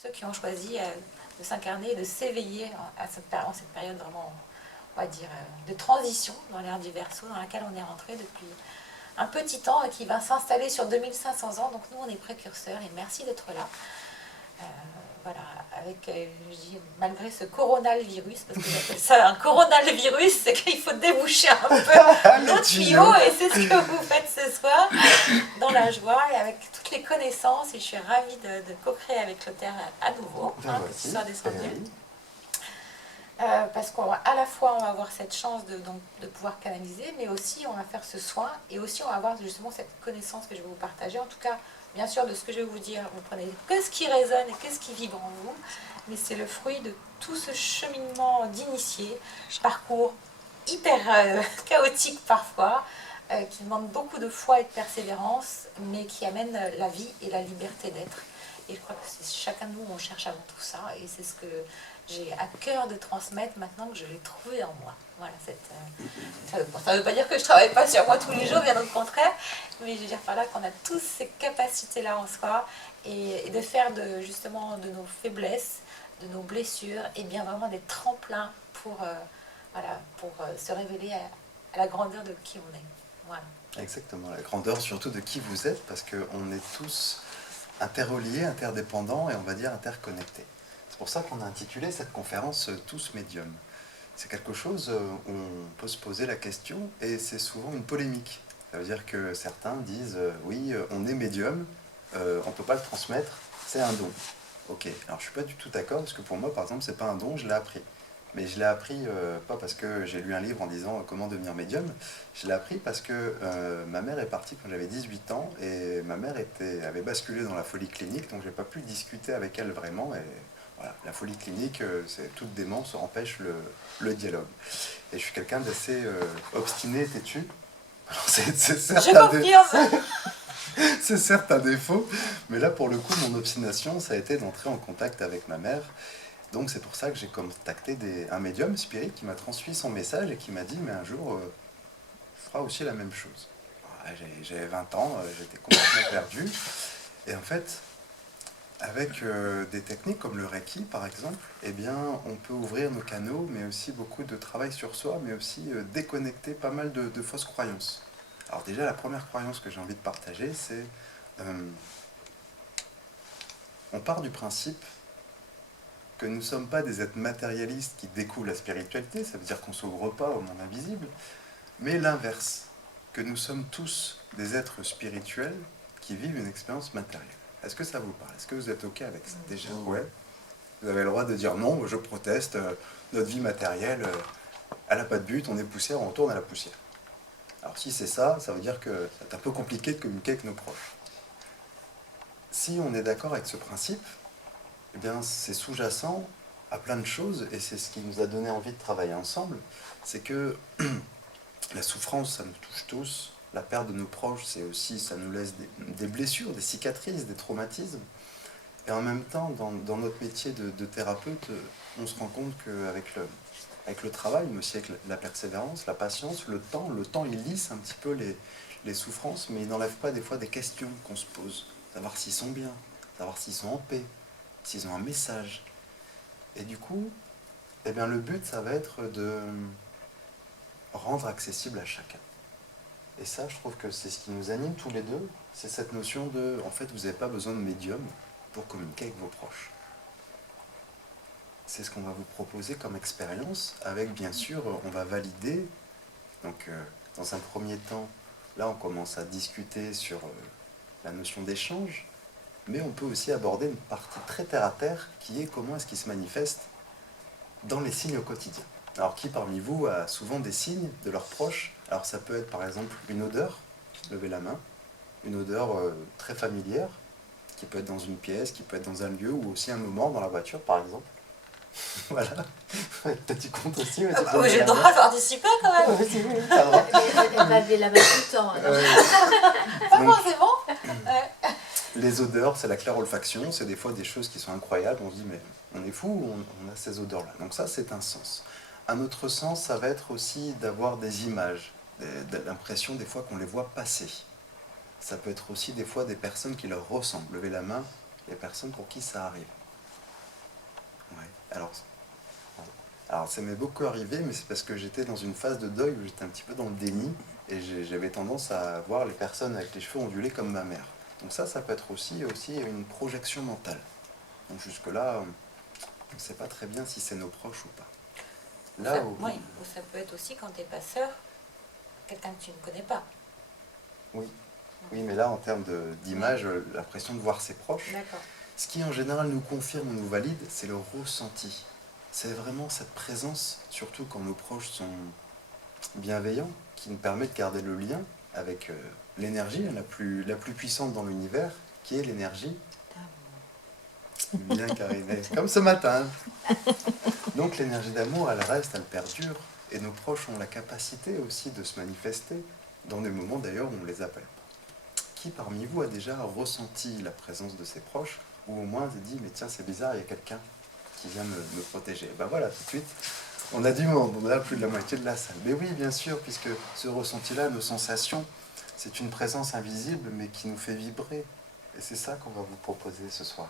ceux qui ont choisi de s'incarner et de s'éveiller en cette période vraiment, on va dire, de transition dans l'ère du Verseau, dans laquelle on est rentré depuis un petit temps et qui va s'installer sur 2500 ans. Donc nous, on est précurseurs et merci d'être là. Euh, voilà, avec, je dis, malgré ce coronavirus, parce que j'appelle ça un coronavirus, c'est qu'il faut déboucher un peu nos tuyaux, et c'est ce que vous faites ce soir, dans la joie et avec toutes les connaissances, et je suis ravie de co-créer avec Clotaire à nouveau, que tu sois descendu. Parce qu'à la fois on va avoir cette chance de pouvoir canaliser, mais aussi on va faire ce soin, et aussi on va avoir justement cette connaissance que je vais vous partager. En tout cas, bien sûr, de ce que je vais vous dire, vous prenez que ce qui résonne et que ce qui vibre en vous, mais c'est le fruit de tout ce cheminement d'initié, parcours hyper chaotique parfois, qui demande beaucoup de foi et de persévérance, mais qui amène la vie et la liberté d'être. Et je crois que c'est chacun de nous, on cherche avant tout ça, et c'est ce que j'ai à cœur de transmettre maintenant que je l'ai trouvé en moi. Voilà, ça ne veut pas dire que je ne travaille pas sur moi tous les jours, bien au contraire, mais je veux dire par là qu'on a tous ces capacités-là en soi, et de faire justement de nos faiblesses, de nos blessures, et bien vraiment des tremplins pour, pour se révéler à la grandeur de qui on est. Voilà. Exactement, la grandeur surtout de qui vous êtes, parce qu'on est tous interreliés, interdépendants et on va dire interconnectés. C'est pour ça qu'on a intitulé cette conférence « Tous médiums ». C'est quelque chose où on peut se poser la question et c'est souvent une polémique. Ça veut dire que certains disent « oui, on est médium, on ne peut pas le transmettre, c'est un don ». Ok, alors je ne suis pas du tout d'accord parce que pour moi, par exemple, c'est pas un don, je l'ai appris. Mais je l'ai appris pas parce que j'ai lu un livre en disant comment devenir médium, je l'ai appris parce que ma mère est partie quand j'avais 18 ans et ma mère avait basculé dans la folie clinique, donc j'ai pas pu discuter avec elle vraiment. Et voilà, la folie clinique, c'est toute démence empêche le dialogue. Et je suis quelqu'un d'assez obstiné, têtu. Alors c'est certes un défaut, mais là pour le coup, mon obstination, ça a été d'entrer en contact avec ma mère. Donc c'est pour ça que j'ai contacté un médium spirit qui m'a transmis son message et qui m'a dit mais un jour je ferai aussi la même chose. J'avais 20 ans, j'étais complètement perdu. Et en fait, avec des techniques comme le Reiki par exemple, eh bien on peut ouvrir nos canaux, mais aussi beaucoup de travail sur soi, mais aussi déconnecter pas mal de fausses croyances. Alors déjà la première croyance que j'ai envie de partager, c'est on part du principe que nous ne sommes pas des êtres matérialistes qui découvrent la spiritualité, ça veut dire qu'on ne s'ouvre pas au monde invisible, mais l'inverse, que nous sommes tous des êtres spirituels qui vivent une expérience matérielle. Est-ce que ça vous parle? Est-ce que vous êtes OK avec ça? Déjà, ouais. Vous avez le droit de dire non, je proteste, notre vie matérielle, elle n'a pas de but, on est poussière, on retourne à la poussière. Alors si c'est ça, ça veut dire que c'est un peu compliqué de communiquer avec nos proches. Si on est d'accord avec ce principe, eh bien, c'est sous-jacent à plein de choses, et c'est ce qui nous a donné envie de travailler ensemble, c'est que la souffrance, ça nous touche tous, la perte de nos proches, c'est aussi, ça nous laisse des blessures, des cicatrices, des traumatismes, et en même temps, dans notre métier de thérapeute, on se rend compte qu'avec le travail, mais aussi avec la persévérance, la patience, le temps il lisse un petit peu les souffrances, mais il n'enlève pas des fois des questions qu'on se pose, savoir s'ils sont bien, savoir s'ils sont en paix, s'ils ont un message. Et du coup, eh bien, le but, ça va être de rendre accessible à chacun. Et ça, je trouve que c'est ce qui nous anime tous les deux, c'est cette notion de, en fait, vous n'avez pas besoin de médium pour communiquer avec vos proches. C'est ce qu'on va vous proposer comme expérience, avec bien sûr, on va valider. Donc, dans un premier temps, là, on commence à discuter sur la notion d'échange, mais on peut aussi aborder une partie très terre-à-terre qui est comment est-ce qu'il se manifeste dans les signes au quotidien. Alors qui parmi vous a souvent des signes de leurs proches? Alors ça peut être par exemple une odeur, levez la main, une odeur très familière, qui peut être dans une pièce, qui peut être dans un lieu, ou aussi un moment dans la voiture par exemple. Voilà. Tu comptes aussi? Ah bah oui, j'ai le droit de participer quand même. Oui, c'est vrai, t'as le droit. Elle va lever la main tout le temps. Pas forcément. Les odeurs, c'est la clairolfaction, c'est des fois des choses qui sont incroyables, on se dit mais on est fou, on a ces odeurs-là. Donc ça, c'est un sens. Un autre sens, ça va être aussi d'avoir des images, l'impression des fois qu'on les voit passer. Ça peut être aussi des fois des personnes qui leur ressemblent. Levez la main, les personnes pour qui ça arrive. Ouais. Alors ça m'est beaucoup arrivé, mais c'est parce que j'étais dans une phase de deuil où j'étais un petit peu dans le déni et j'avais tendance à voir les personnes avec les cheveux ondulés comme ma mère. Donc ça peut être aussi une projection mentale. Donc jusque-là, on ne sait pas très bien si c'est nos proches ou pas. Là où... Oui, ou ça peut être aussi quand tu es passeur, quelqu'un que tu ne connais pas. Oui, mais là, en termes d'image, l'impression de voir ses proches, D'accord. ce qui en général nous confirme ou nous valide, c'est le ressenti. C'est vraiment cette présence, surtout quand nos proches sont bienveillants, qui nous permet de garder le lien avec l'énergie la plus puissante dans l'univers, qui est l'énergie. Bien Karine, comme ce matin. Donc l'énergie d'amour, elle reste, elle perdure, et nos proches ont la capacité aussi de se manifester, dans des moments d'ailleurs où on les appelle pas. Qui parmi vous a déjà ressenti la présence de ses proches, ou au moins s'est dit, mais tiens, c'est bizarre, il y a quelqu'un qui vient me protéger. Et ben voilà, tout de suite, on a du monde, on a plus de la moitié de la salle. Mais oui, bien sûr, puisque ce ressenti-là, nos sensations, c'est une présence invisible, mais qui nous fait vibrer. Et c'est ça qu'on va vous proposer ce soir.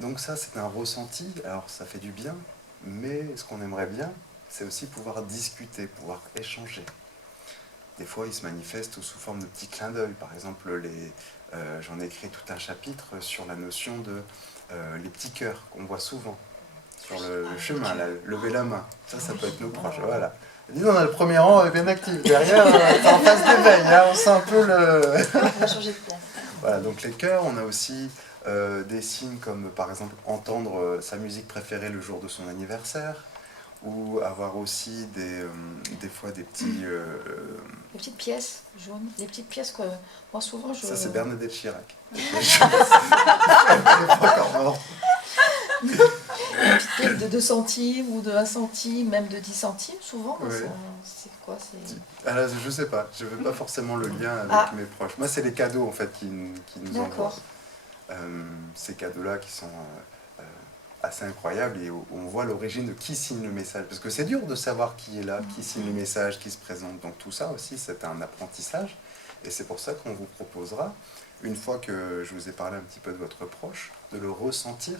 Donc ça, c'est un ressenti, alors ça fait du bien, mais ce qu'on aimerait bien, c'est aussi pouvoir discuter, pouvoir échanger. Des fois, ils se manifestent sous forme de petits clins d'œil. Par exemple, j'en ai écrit tout un chapitre sur la notion de les petits cœurs qu'on voit souvent sur le chemin, là, lever la main. Ça peut être nos proches. Voilà. Dis, on a le premier rang bien actif. Derrière, c'est en phase d'éveil. Hein, on sent un peu le... On va changer de place. Voilà, donc les cœurs, on a aussi des signes comme par exemple entendre sa musique préférée le jour de son anniversaire, ou avoir aussi des fois des petits... Les petites pièces jaunes, les petites pièces que moi souvent je... Ça c'est Bernadette Chirac. Elle est pas encore morte. Une petite pièce de 2 centimes ou de 1 centime, même de 10 centimes souvent. Ouais. C'est quoi Alors, je sais pas, je veux pas forcément le lien avec mes proches. Moi c'est les cadeaux en fait qui nous envoient. Ces cadeaux-là qui sont assez incroyables et où on voit l'origine de qui signe le message. Parce que c'est dur de savoir qui est là, qui signe le message, qui se présente. Donc tout ça aussi, c'est un apprentissage. Et c'est pour ça qu'on vous proposera, une fois que je vous ai parlé un petit peu de votre proche, de le ressentir,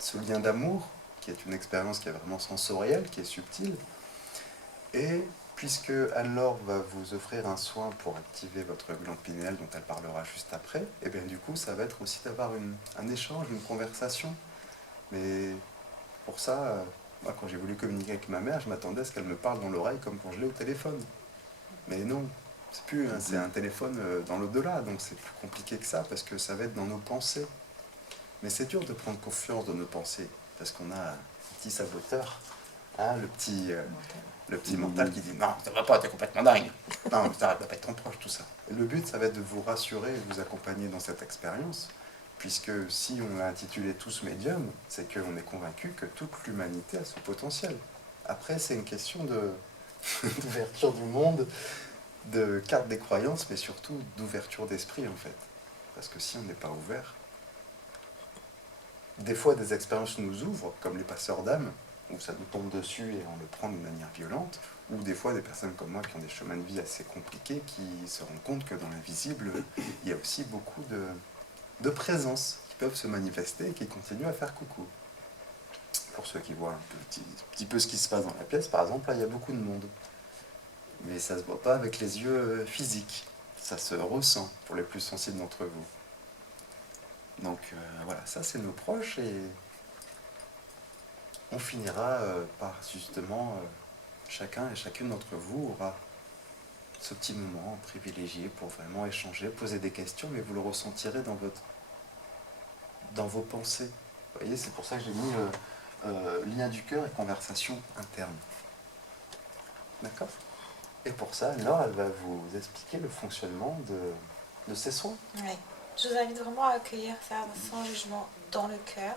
ce lien d'amour, qui est une expérience qui est vraiment sensorielle, qui est subtile. Et puisque Anne-Laure va vous offrir un soin pour activer votre glande pinéale, dont elle parlera juste après, et bien du coup, ça va être aussi d'avoir un échange, une conversation. Mais pour ça, moi, quand j'ai voulu communiquer avec ma mère, je m'attendais à ce qu'elle me parle dans l'oreille comme quand je l'ai au téléphone. Mais non, c'est plus, hein, c'est un téléphone dans l'au-delà, donc c'est plus compliqué que ça, parce que ça va être dans nos pensées. Mais c'est dur de prendre confiance dans nos pensées, parce qu'on a un petit saboteur, hein, le petit mental qui dit « Non, ça va pas, t'es complètement dingue. Non, ça va pas être ton proche, tout ça. » Et le but, ça va être de vous rassurer et de vous accompagner dans cette expérience, puisque si on l'a intitulé tous médiums, c'est qu'on est convaincu que toute l'humanité a ce potentiel. Après, c'est une question d'ouverture du monde, de carte des croyances, mais surtout d'ouverture d'esprit, en fait. Parce que si on n'est pas ouvert, des fois des expériences nous ouvrent, comme les passeurs d'âme, où ça nous tombe dessus et on le prend d'une manière violente, ou des fois des personnes comme moi qui ont des chemins de vie assez compliqués, qui se rendent compte que dans l'invisible, il y a aussi beaucoup de présences qui peuvent se manifester et qui continuent à faire coucou. Pour ceux qui voient un petit peu ce qui se passe dans la pièce, par exemple, là il y a beaucoup de monde. Mais ça ne se voit pas avec les yeux physiques. Ça se ressent pour les plus sensibles d'entre vous. Donc voilà, ça c'est nos proches et on finira par justement, chacun et chacune d'entre vous aura ce petit moment privilégié pour vraiment échanger, poser des questions, mais vous le ressentirez dans vos pensées. Vous voyez, c'est pour ça que j'ai mis lien du cœur et conversation interne. D'accord ? Et pour ça, Laure, elle va vous expliquer le fonctionnement de ces soins. Oui. Je vous invite vraiment à accueillir ça sans jugement dans le cœur.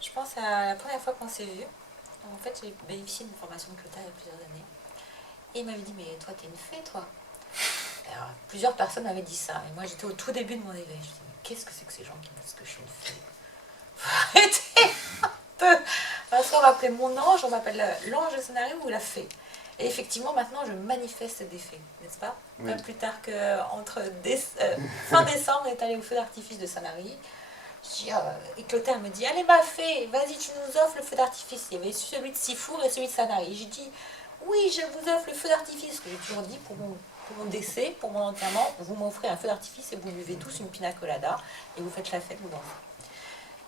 Je pense à la première fois qu'on s'est vu. En fait, j'ai bénéficié d'une formation de Clotaire il y a plusieurs années. Et il m'avait dit, mais toi, t'es une fée, toi. Alors, plusieurs personnes m'avaient dit ça. Et moi, j'étais au tout début de mon éveil. Je me dis, mais qu'est-ce que c'est que ces gens qui me disent que je suis une fée? Faut arrêter un peu. Parce qu'on m'appelait mon ange, on m'appelle l'ange de scénario ou la fée. Et effectivement, maintenant, je manifeste des fées, n'est-ce pas? Oui. Pas plus tard qu'entre fin décembre, on est allé au feu d'artifice de Sanary. Et Clotaire me dit, allez ma fée, vas-y, tu nous offres le feu d'artifice. Il y avait celui de Sifour et celui de Sanary. J'ai dit, oui, je vous offre le feu d'artifice, que j'ai toujours dit pour mon décès, pour mon enterrement, vous m'offrez un feu d'artifice et vous buvez tous une pina colada et vous faites la fête, vous dansez.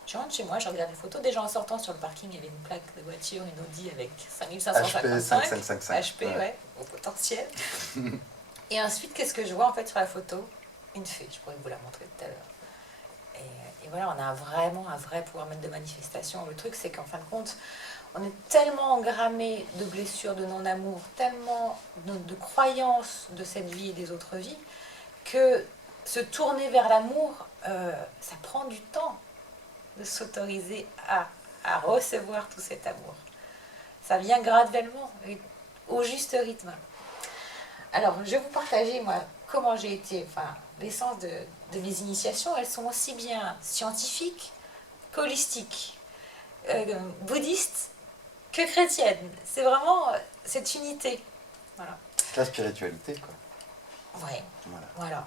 Je rentre chez moi, je regarde les photos. Déjà en sortant sur le parking, il y avait une plaque de voiture, une Audi avec 5555. HP 5555. HP, ouais, au potentiel. Et ensuite, qu'est-ce que je vois en fait sur la photo? Une fée, je pourrais vous la montrer tout à l'heure. Et voilà, on a vraiment un vrai pouvoir même de manifestation. Le truc, c'est qu'en fin de compte, on est tellement engrammé de blessures, de non-amour, tellement de croyances de cette vie et des autres vies, que se tourner vers l'amour, ça prend du temps de s'autoriser à recevoir tout cet amour. Ça vient graduellement, au juste rythme. Alors, je vais vous partager, moi, comment j'ai été, l'essence de mes initiations. Elles sont aussi bien scientifiques qu'holistiques, bouddhistes que chrétiennes. C'est vraiment cette unité. Voilà. La spiritualité, quoi. Ouais. Voilà.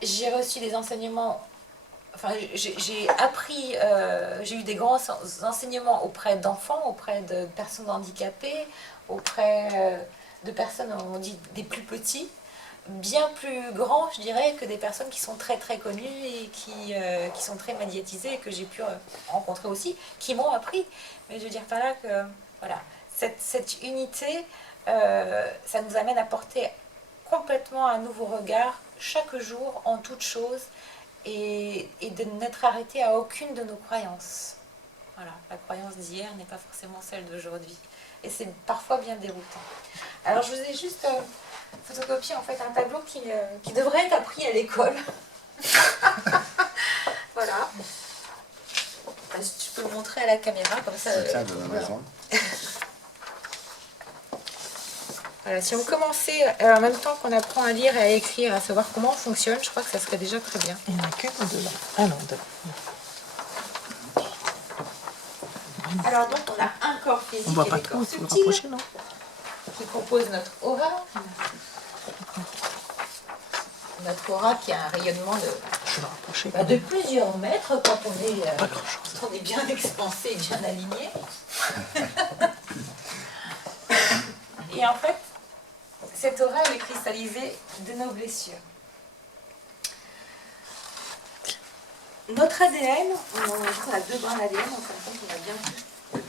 J'ai reçu des enseignements, j'ai appris, j'ai eu des grands enseignements auprès d'enfants, auprès de personnes handicapées, auprès de personnes, on dit des plus petits, bien plus grands, je dirais, que des personnes qui sont très très connues et qui sont très médiatisées et que j'ai pu rencontrer aussi, qui m'ont appris. Mais je veux dire par là que, voilà, cette unité, ça nous amène à porter complètement un nouveau regard chaque jour en toute chose et de n'être arrêté à aucune de nos croyances. Voilà, la croyance d'hier n'est pas forcément celle d'aujourd'hui. Et c'est parfois bien déroutant. Alors je vous ai juste photocopié en fait un tableau qui devrait être appris à l'école. Voilà. Je peux le montrer à la caméra comme ça. Soutien de la maison. Voilà, si on commençait en même temps qu'on apprend à lire et à écrire, à savoir comment on fonctionne, je crois que ça serait déjà très bien. Il n'y en a qu'une ou deux là? Ah non, deux. Alors donc on a un corps physique On voit et pas des trop, corps il faut le subtils rapprocher, non? qui composent notre aura. Notre aura qui a un rayonnement Je vais le rapprocher. de plusieurs mètres quand Pas grand-chose. on est bien expansé et bien aligné. Et en fait, cette aura elle est cristallisée de nos blessures. Notre ADN, on a 2 brins d'ADN, en fin de compte, on a bien plus de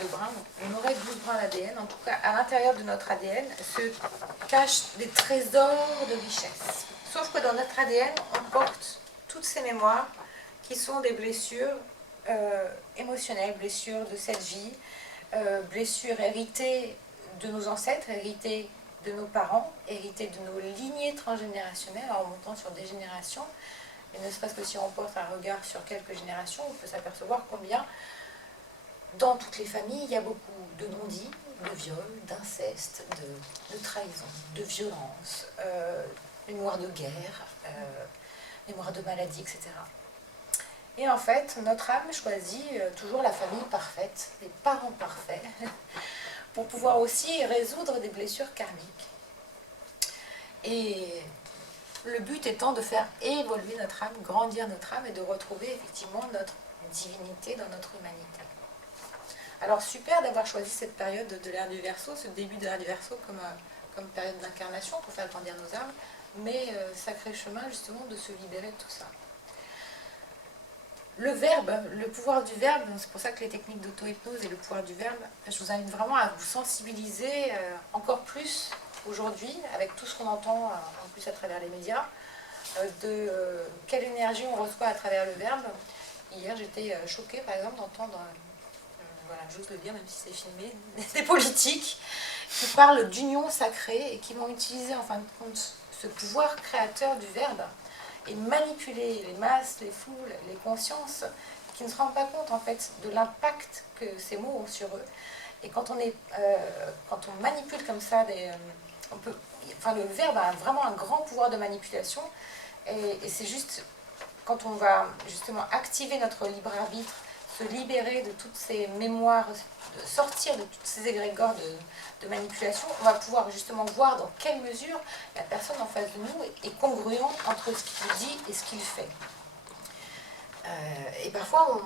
12 brins. On aurait 12 brins d'ADN. En tout cas, à l'intérieur de notre ADN se cachent des trésors de richesse. Sauf que dans notre ADN, on porte toutes ces mémoires qui sont des blessures émotionnelles, blessures de cette vie, blessures héritées de nos ancêtres, héritées de nos parents, héritées de nos lignées transgénérationnelles en remontant sur des générations. Et ne serait-ce que si on porte un regard sur quelques générations, on peut s'apercevoir combien, dans toutes les familles, il y a beaucoup de non-dits, de viols, d'inceste, de trahison, de violence, mémoire de guerre, mémoire de maladie, etc. Et en fait, notre âme choisit toujours la famille parfaite, les parents parfaits, pour pouvoir aussi résoudre des blessures karmiques. Et le but étant de faire évoluer notre âme, grandir notre âme et de retrouver effectivement notre divinité dans notre humanité. Alors super d'avoir choisi cette période de l'ère du Verseau, ce début de l'ère du Verseau comme période d'incarnation pour faire grandir nos âmes, mais sacré chemin justement de se libérer de tout ça. Le verbe, le pouvoir du verbe, c'est pour ça que les techniques d'auto-hypnose et le pouvoir du verbe, je vous invite vraiment à vous sensibiliser encore plus aujourd'hui, avec tout ce qu'on entend en plus à travers les médias, de quelle énergie on reçoit à travers le verbe. Hier, j'étais choquée, par exemple, d'entendre, voilà, j'ose le dire, même si c'est filmé, des politiques qui parlent d'union sacrée et qui vont utiliser, en fin de compte, ce pouvoir créateur du verbe et manipuler les masses, les foules, les consciences, qui ne se rendent pas compte, en fait, de l'impact que ces mots ont sur eux. Et quand on manipule comme ça le verbe a vraiment un grand pouvoir de manipulation et c'est juste quand on va justement activer notre libre arbitre se libérer de toutes ces mémoires, de sortir de toutes ces égrégores de manipulation, on va pouvoir justement voir dans quelle mesure la personne en face de nous est congruente entre ce qu'il dit et ce qu'il fait. Et parfois,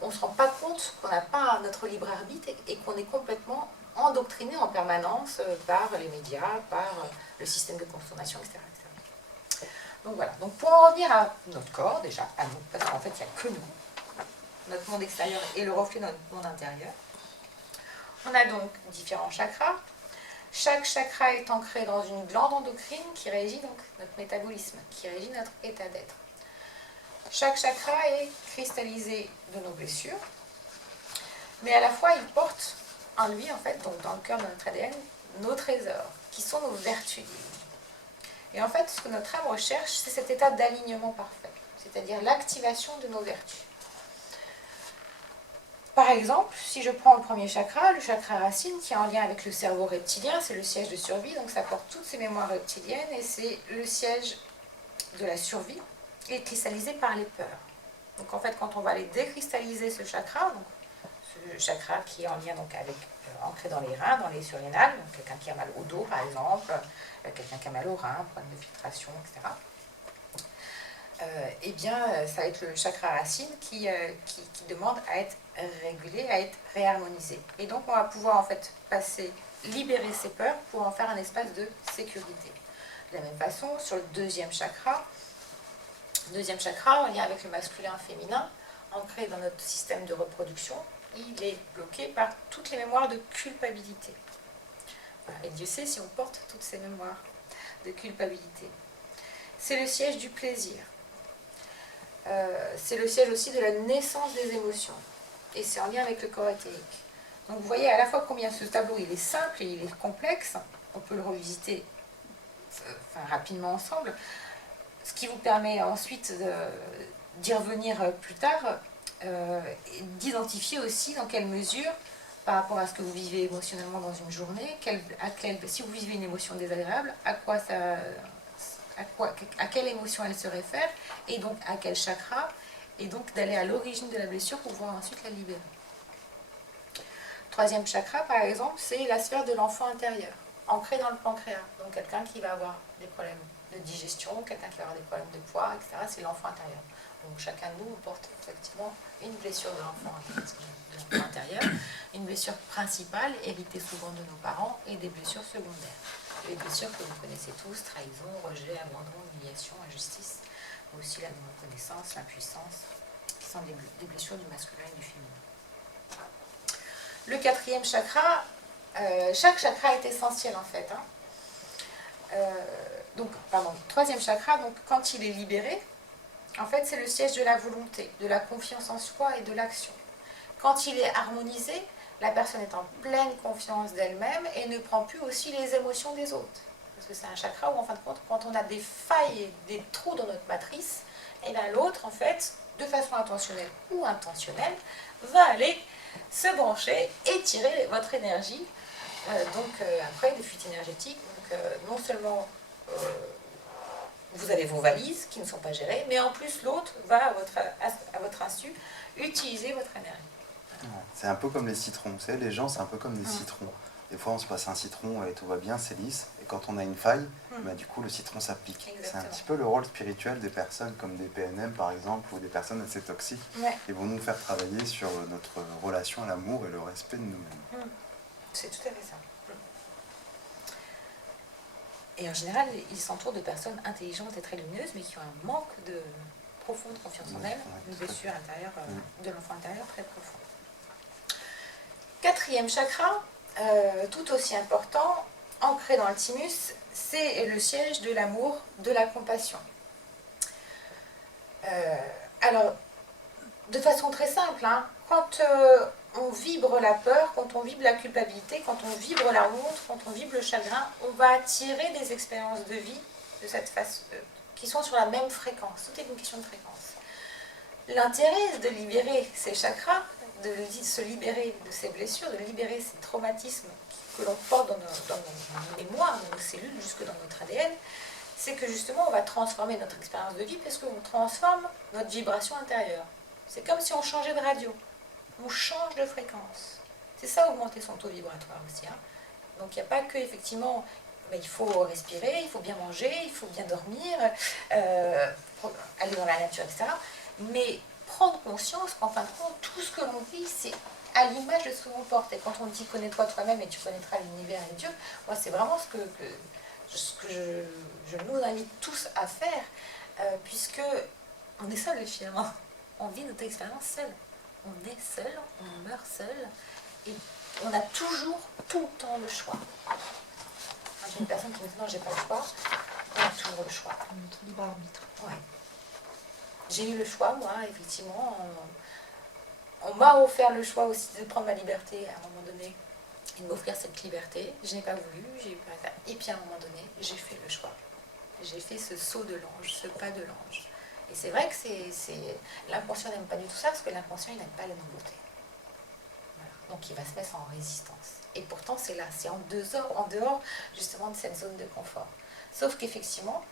on ne se rend pas compte qu'on n'a pas notre libre arbitre et qu'on est complètement endoctriné en permanence par les médias, par le système de consommation, etc. Donc voilà, donc pour en revenir à notre corps, déjà à nous, parce qu'en fait il n'y a que nous, notre monde extérieur est le reflet de notre monde intérieur. On a donc différents chakras. Chaque chakra est ancré dans une glande endocrine qui régit donc notre métabolisme, qui régit notre état d'être. Chaque chakra est cristallisé de nos blessures, mais à la fois il porte en lui, en fait, donc dans le cœur de notre ADN, nos trésors, qui sont nos vertus divines. Et en fait, ce que notre âme recherche, c'est cet état d'alignement parfait, c'est-à-dire l'activation de nos vertus. Par exemple, si je prends le premier chakra, le chakra racine, qui est en lien avec le cerveau reptilien, c'est le siège de survie, donc ça porte toutes ces mémoires reptiliennes, et c'est le siège de la survie, et cristallisé par les peurs. Donc en fait, quand on va aller décristalliser ce chakra, donc ce chakra qui est en lien donc avec, ancré dans les reins, dans les surrénales, donc quelqu'un qui a mal au dos par exemple, quelqu'un qui a mal au rein, problème de filtration, etc. Eh bien, ça va être le chakra racine qui demande à être régulé, à être réharmonisé. Et donc, on va pouvoir en fait libérer ses peurs pour en faire un espace de sécurité. De la même façon, sur le deuxième chakra, en lien avec le masculin féminin, ancré dans notre système de reproduction, il est bloqué par toutes les mémoires de culpabilité. Et Dieu sait si on porte toutes ces mémoires de culpabilité. C'est le siège du plaisir. C'est le siège aussi de la naissance des émotions. Et c'est en lien avec le corps éthérique. Donc vous voyez à la fois combien ce tableau il est simple et il est complexe. On peut le revisiter rapidement ensemble. Ce qui vous permet ensuite d'y revenir plus tard, d'identifier aussi dans quelle mesure, par rapport à ce que vous vivez émotionnellement dans une journée, si vous vivez une émotion désagréable, à quelle émotion elle se réfère, et donc à quel chakra, et donc d'aller à l'origine de la blessure pour pouvoir ensuite la libérer. Troisième chakra, par exemple, c'est la sphère de l'enfant intérieur, ancré dans le pancréas. Donc quelqu'un qui va avoir des problèmes de digestion, quelqu'un qui va avoir des problèmes de poids, etc., c'est l'enfant intérieur. Donc chacun de nous porte effectivement une blessure de l'enfant intérieur, une blessure principale, héritée souvent de nos parents, et des blessures secondaires. Les blessures que vous connaissez tous, trahison, rejet, abandon, humiliation, injustice, mais aussi la non-reconnaissance, l'impuissance, qui sont des blessures du masculin et du féminin. Le quatrième chakra, chaque chakra est essentiel en fait. Troisième chakra, donc quand il est libéré, en fait c'est le siège de la volonté, de la confiance en soi et de l'action. Quand il est harmonisé, la personne est en pleine confiance d'elle-même et ne prend plus aussi les émotions des autres. Parce que c'est un chakra où, en fin de compte, quand on a des failles et des trous dans notre matrice, et bien l'autre, en fait, de façon intentionnelle ou intentionnelle, va aller se brancher et tirer votre énergie. Après, des fuites énergétiques. Donc, non seulement vous avez vos valises qui ne sont pas gérées, mais en plus, l'autre va, à votre insu, utiliser votre énergie. C'est un peu comme les citrons, vous savez, les gens c'est un peu comme des citrons. Des fois on se passe un citron et tout va bien, c'est lisse, et quand on a une faille, du coup le citron ça pique. C'est un petit peu le rôle spirituel des personnes comme des PNM par exemple, ou des personnes assez toxiques, qui vont nous faire travailler sur notre relation à l'amour et le respect de nous-mêmes. C'est tout à fait ça. Et en général, ils s'entourent de personnes intelligentes et très lumineuses, mais qui ont un manque de profonde confiance en elles, une blessure intérieure, de l'enfant intérieur très profonde. Quatrième chakra, tout aussi important, ancré dans le thymus, c'est le siège de l'amour, de la compassion. Alors, de façon très simple, quand on vibre la peur, quand on vibre la culpabilité, quand on vibre la honte, quand on vibre le chagrin, on va attirer des expériences de vie de cette façon, qui sont sur la même fréquence. Tout est une question de fréquence. L'intérêt de libérer ces chakras, de se libérer de ces blessures, de libérer ces traumatismes que l'on porte dans nos mémoires, dans nos cellules, jusque dans notre ADN, c'est que justement on va transformer notre expérience de vie parce qu'on transforme notre vibration intérieure. C'est comme si on changeait de radio. On change de fréquence. C'est ça, augmenter son taux vibratoire aussi. Hein. Donc il n'y a pas que, effectivement, il faut respirer, il faut bien manger, il faut bien dormir, aller dans la nature, etc. Mais prendre conscience qu'en fin de compte, tout ce que l'on vit, c'est à l'image de ce que l'on porte. Et quand on dit connais-toi toi-même et tu connaîtras l'univers et Dieu, moi c'est vraiment ce que je nous invite tous à faire, puisque on est seul finalement. On vit notre expérience seul. On est seul, on meurt seul, et on a toujours, tout le temps le choix. Quand j'ai une personne qui me dit non, j'ai pas le choix, on a toujours le choix. Notre libre arbitre. Ouais. J'ai eu le choix, moi, effectivement. On m'a offert le choix aussi de prendre ma liberté à un moment donné, et de m'offrir cette liberté. Je n'ai pas voulu, j'ai eu peur. Et puis à un moment donné, j'ai fait le choix. J'ai fait ce saut de l'ange, ce pas de l'ange. Et c'est vrai que l'inconscient n'aime pas du tout ça, parce que l'inconscient, il n'aime pas la nouveauté. Voilà. Donc il va se mettre en résistance. Et pourtant, c'est là, c'est en dehors justement de cette zone de confort. Sauf qu'effectivement,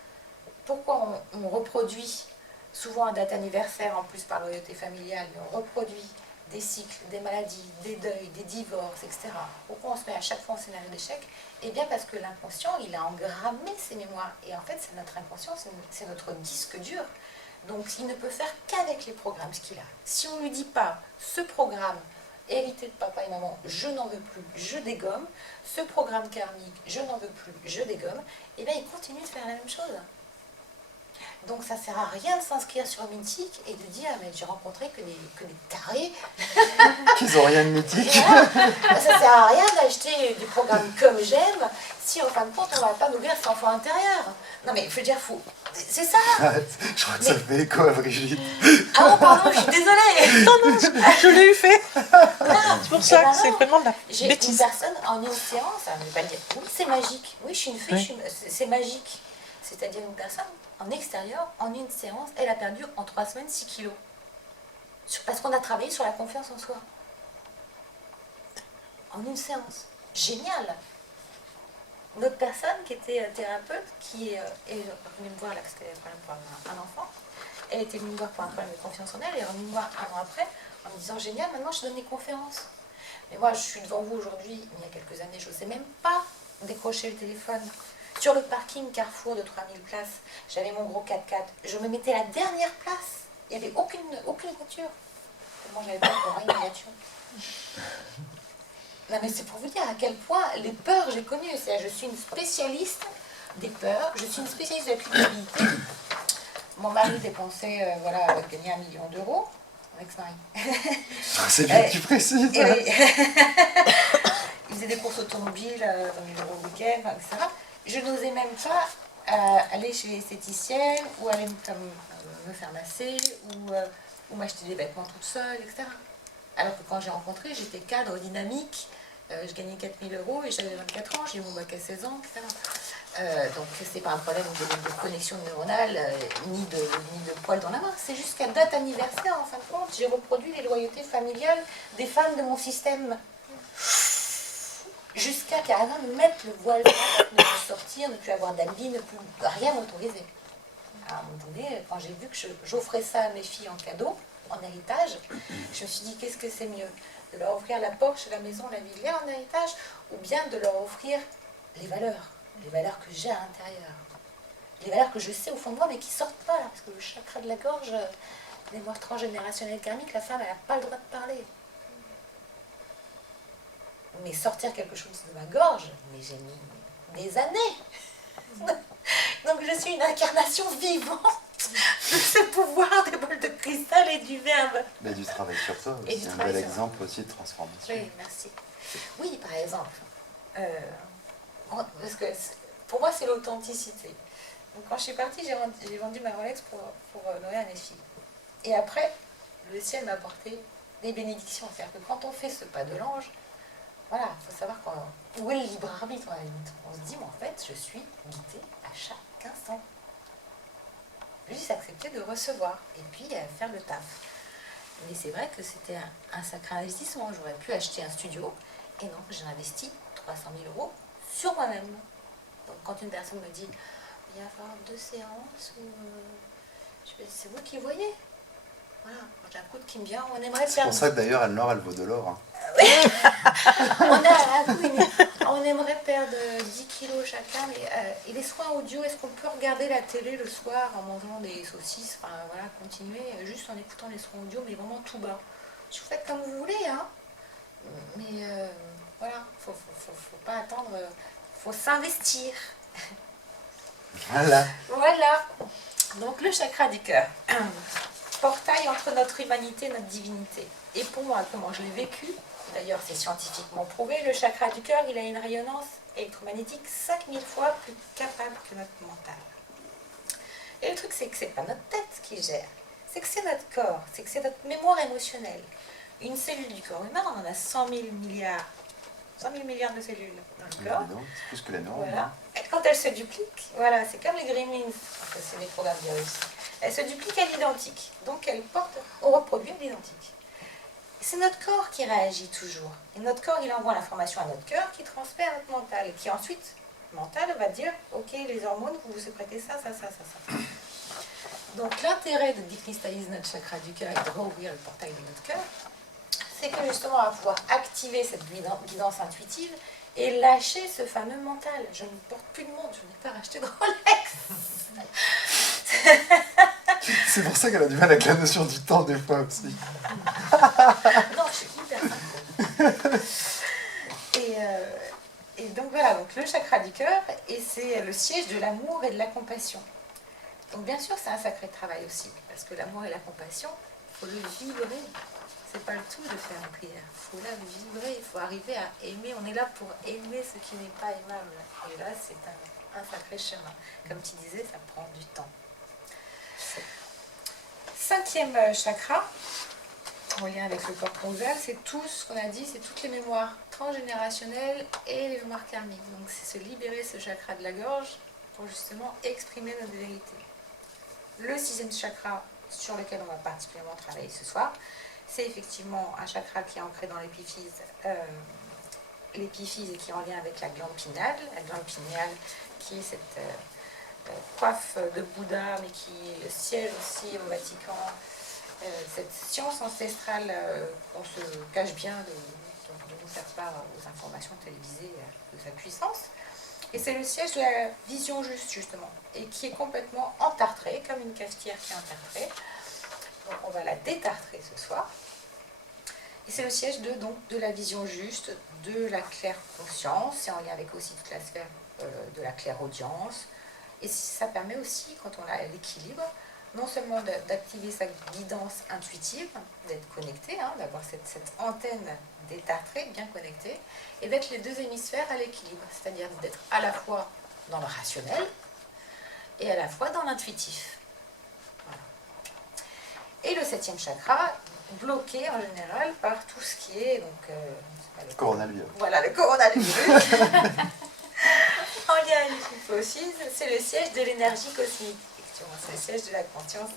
pourquoi on reproduit souvent à date anniversaire, en plus par loyauté familiale, mais on reproduit des cycles, des maladies, des deuils, des divorces, etc. Pourquoi on se met à chaque fois en scénario d'échec? Eh bien parce que l'inconscient, il a engrammé ses mémoires. Et en fait, c'est notre inconscient, c'est notre disque dur. Donc il ne peut faire qu'avec les programmes ce qu'il a. Si on ne lui dit pas, ce programme hérité de papa et maman, je n'en veux plus, je dégomme, ce programme karmique, je n'en veux plus, je dégomme, eh bien il continue de faire la même chose. Donc ça ne sert à rien de s'inscrire sur Mythique et de dire mais j'ai rencontré que des tarés. Qu'ils n'ont rien de mythique. Ça ne sert à rien d'acheter des programmes comme j'aime si en fin de compte on ne va pas nourrir cet enfant intérieur. Non mais je veux dire, c'est ça. Je crois que ça fait écho à Brigitte. Ah bon pardon, je suis désolée. Non, je l'ai eu fait. C'est pour ça que c'est vraiment de la J'ai une bêtise. personne en une séance, elle ne veut pas dire oui c'est magique, oui je suis une fée, Oui. c'est magique. C'est-à-dire une personne en extérieur, en une séance, elle a perdu en 3 semaines 6 kilos. Parce qu'on a travaillé sur la confiance en soi. En une séance. Génial. Une autre personne qui était thérapeute, qui est venue me voir là parce qu'elle avait un problème pour un enfant, elle était venue me voir pour un problème de confiance en elle, elle est revenue me voir un an après en me disant génial, maintenant je donne des conférences. Mais moi je suis devant vous aujourd'hui, il y a quelques années, je n'osais même pas décrocher le téléphone. Sur le parking Carrefour de 3000 places, j'avais mon gros 4x4. Je me mettais à la dernière place. Il n'y avait aucune voiture. Moi, j'avais pas pour rien une voiture. Non, mais c'est pour vous dire à quel point les peurs j'ai connues. C'est-à-dire, je suis une spécialiste des peurs. Je suis une spécialiste de la culpabilité. Mon mari dépensait, gagnait 1 million d'euros. Mon ex-mari. C'est bien que tu précises. Il faisait des courses automobiles, 20 000 euros le week-end, etc. Je n'osais même pas aller chez l'esthéticienne ou aller me faire masser ou m'acheter des vêtements toute seule, etc. Alors que quand j'ai rencontré, j'étais cadre dynamique, je gagnais 4 000 euros et j'avais 24 ans, j'ai eu mon bac à 16 ans, etc. Donc c'est pas un problème de connexion neuronale ni de poils dans la main. C'est juste qu'à date anniversaire, en fin de compte, j'ai reproduit les loyautés familiales des femmes de mon système. Jusqu'à carrément me mettre le voile, ne plus sortir, ne plus avoir d'habits, ne plus rien m'autoriser. À un moment donné, quand j'ai vu que j'offrais ça à mes filles en cadeau, en héritage, je me suis dit qu'est-ce que c'est mieux? De leur offrir la Porsche, la maison, la villa en héritage, ou bien de leur offrir les valeurs que j'ai à l'intérieur. Les valeurs que je sais au fond de moi, mais qui ne sortent pas là, parce que le chakra de la gorge, mémoire transgénérationnelle karmique, la femme, elle n'a pas le droit de parler. Mais sortir quelque chose de ma gorge, mais j'ai mis des années. Donc je suis une incarnation vivante de ce pouvoir des bols de cristal et du verbe. Mais du travail sur toi Et aussi, du un travail bel sur exemple aussi de transformation. Oui, merci. Oui, par exemple, parce que pour moi c'est l'authenticité. Donc quand je suis partie, j'ai vendu ma Rolex pour nourrir mes filles. Et après, le ciel m'a apporté des bénédictions. C'est-à-dire que quand on fait ce pas de l'ange, voilà, il faut savoir où est le libre arbitre à la limite. On se dit, mais en fait, je suis guidée à chaque instant. Juste accepter de recevoir et puis faire le taf. Mais c'est vrai que c'était un sacré investissement. J'aurais pu acheter un studio et non, j'ai investi 300 000 euros sur moi-même. Donc quand une personne me dit, il va y avoir 2 séances, c'est vous qui voyez. Voilà, quand j'ai un coude qui me vient, on aimerait C'est perdre. pour ça que d'ailleurs, Anne-Laure, elle vaut de l'or. Hein. On aimerait perdre 10 kilos chacun, mais et les soins audio, est-ce qu'on peut regarder la télé le soir en mangeant des saucisses, enfin voilà, continuer juste en écoutant les soins audio, mais vraiment tout bas. Vous faites comme vous voulez, hein. Mais voilà, faut pas attendre, faut s'investir. Voilà. Voilà. Donc le chakra du cœur, portail entre notre humanité et notre divinité. Et pour moi, comment je l'ai vécu, d'ailleurs c'est scientifiquement prouvé, le chakra du cœur, il a une rayonnance électromagnétique 5000 fois plus capable que notre mental. Et le truc, c'est que c'est pas notre tête qui gère, c'est que c'est notre corps, c'est que c'est notre mémoire émotionnelle. Une cellule du corps humain, on en a 100 000 milliards de cellules dans le corps. C'est plus que les neurones. Voilà. Et quand elles se dupliquent, voilà, c'est comme les gremlins, enfin, c'est les programmes virus. Elles se dupliquent à l'identique, donc elles portent au reproduit à l'identique. C'est notre corps qui réagit toujours. Et notre corps, il envoie l'information à notre cœur qui transmet à notre mental. Et qui ensuite, le mental va dire, ok, les hormones, vous vous sécrétez ça. Donc l'intérêt de décristalliser notre chakra du cœur et de rouvrir le portail de notre cœur, c'est que justement, on va pouvoir activer cette guidance intuitive et lâcher ce fameux mental. Je ne porte plus de montre, je n'ai pas racheté de Rolex. C'est pour ça qu'elle a du mal avec la notion du temps des fois aussi. Non, je suis hyper simple. Et donc voilà, donc le chakra du cœur, et c'est le siège de l'amour et de la compassion. Donc bien sûr, c'est un sacré travail aussi, parce que l'amour et la compassion, il faut le vibrer. C'est pas le tout de faire une prière. Il faut la vibrer, il faut arriver à aimer. On est là pour aimer ce qui n'est pas aimable. Et là, c'est un sacré chemin. Comme tu disais, ça prend du temps. 5e chakra, en lien avec le corps conjugal, c'est tout ce qu'on a dit, c'est toutes les mémoires transgénérationnelles et les mémoires karmiques. Donc c'est se libérer ce chakra de la gorge pour justement exprimer notre vérité. Le 6e chakra sur lequel on va particulièrement travailler ce soir, c'est effectivement un chakra qui est ancré dans l'épiphyse, l'épiphyse et qui est en lien avec la glande pinéale qui est cette coiffe de Bouddha, mais qui siège aussi au Vatican, cette science ancestrale qu'on se cache bien de nous faire part aux informations télévisées de sa puissance. Et c'est le siège de la vision juste, justement, et qui est complètement entartrée, comme une cafetière qui est entartrée. Donc on va la détartrer ce soir. Et c'est le siège de la vision juste, de la claire conscience, c'est en lien avec aussi toute la sphère de la claire audience. Et ça permet aussi, quand on a l'équilibre, non seulement d'activer sa guidance intuitive, d'être connecté, hein, d'avoir cette antenne détartrée, bien connectée, et d'être les deux hémisphères à l'équilibre, c'est-à-dire d'être à la fois dans le rationnel et à la fois dans l'intuitif. Voilà. Et le 7e chakra, bloqué en général par tout ce qui est le Coronavirus. Voilà, le coronavirus. En lien avec l'hypophyse, c'est le siège de l'énergie cosmique. C'est le siège de la conscience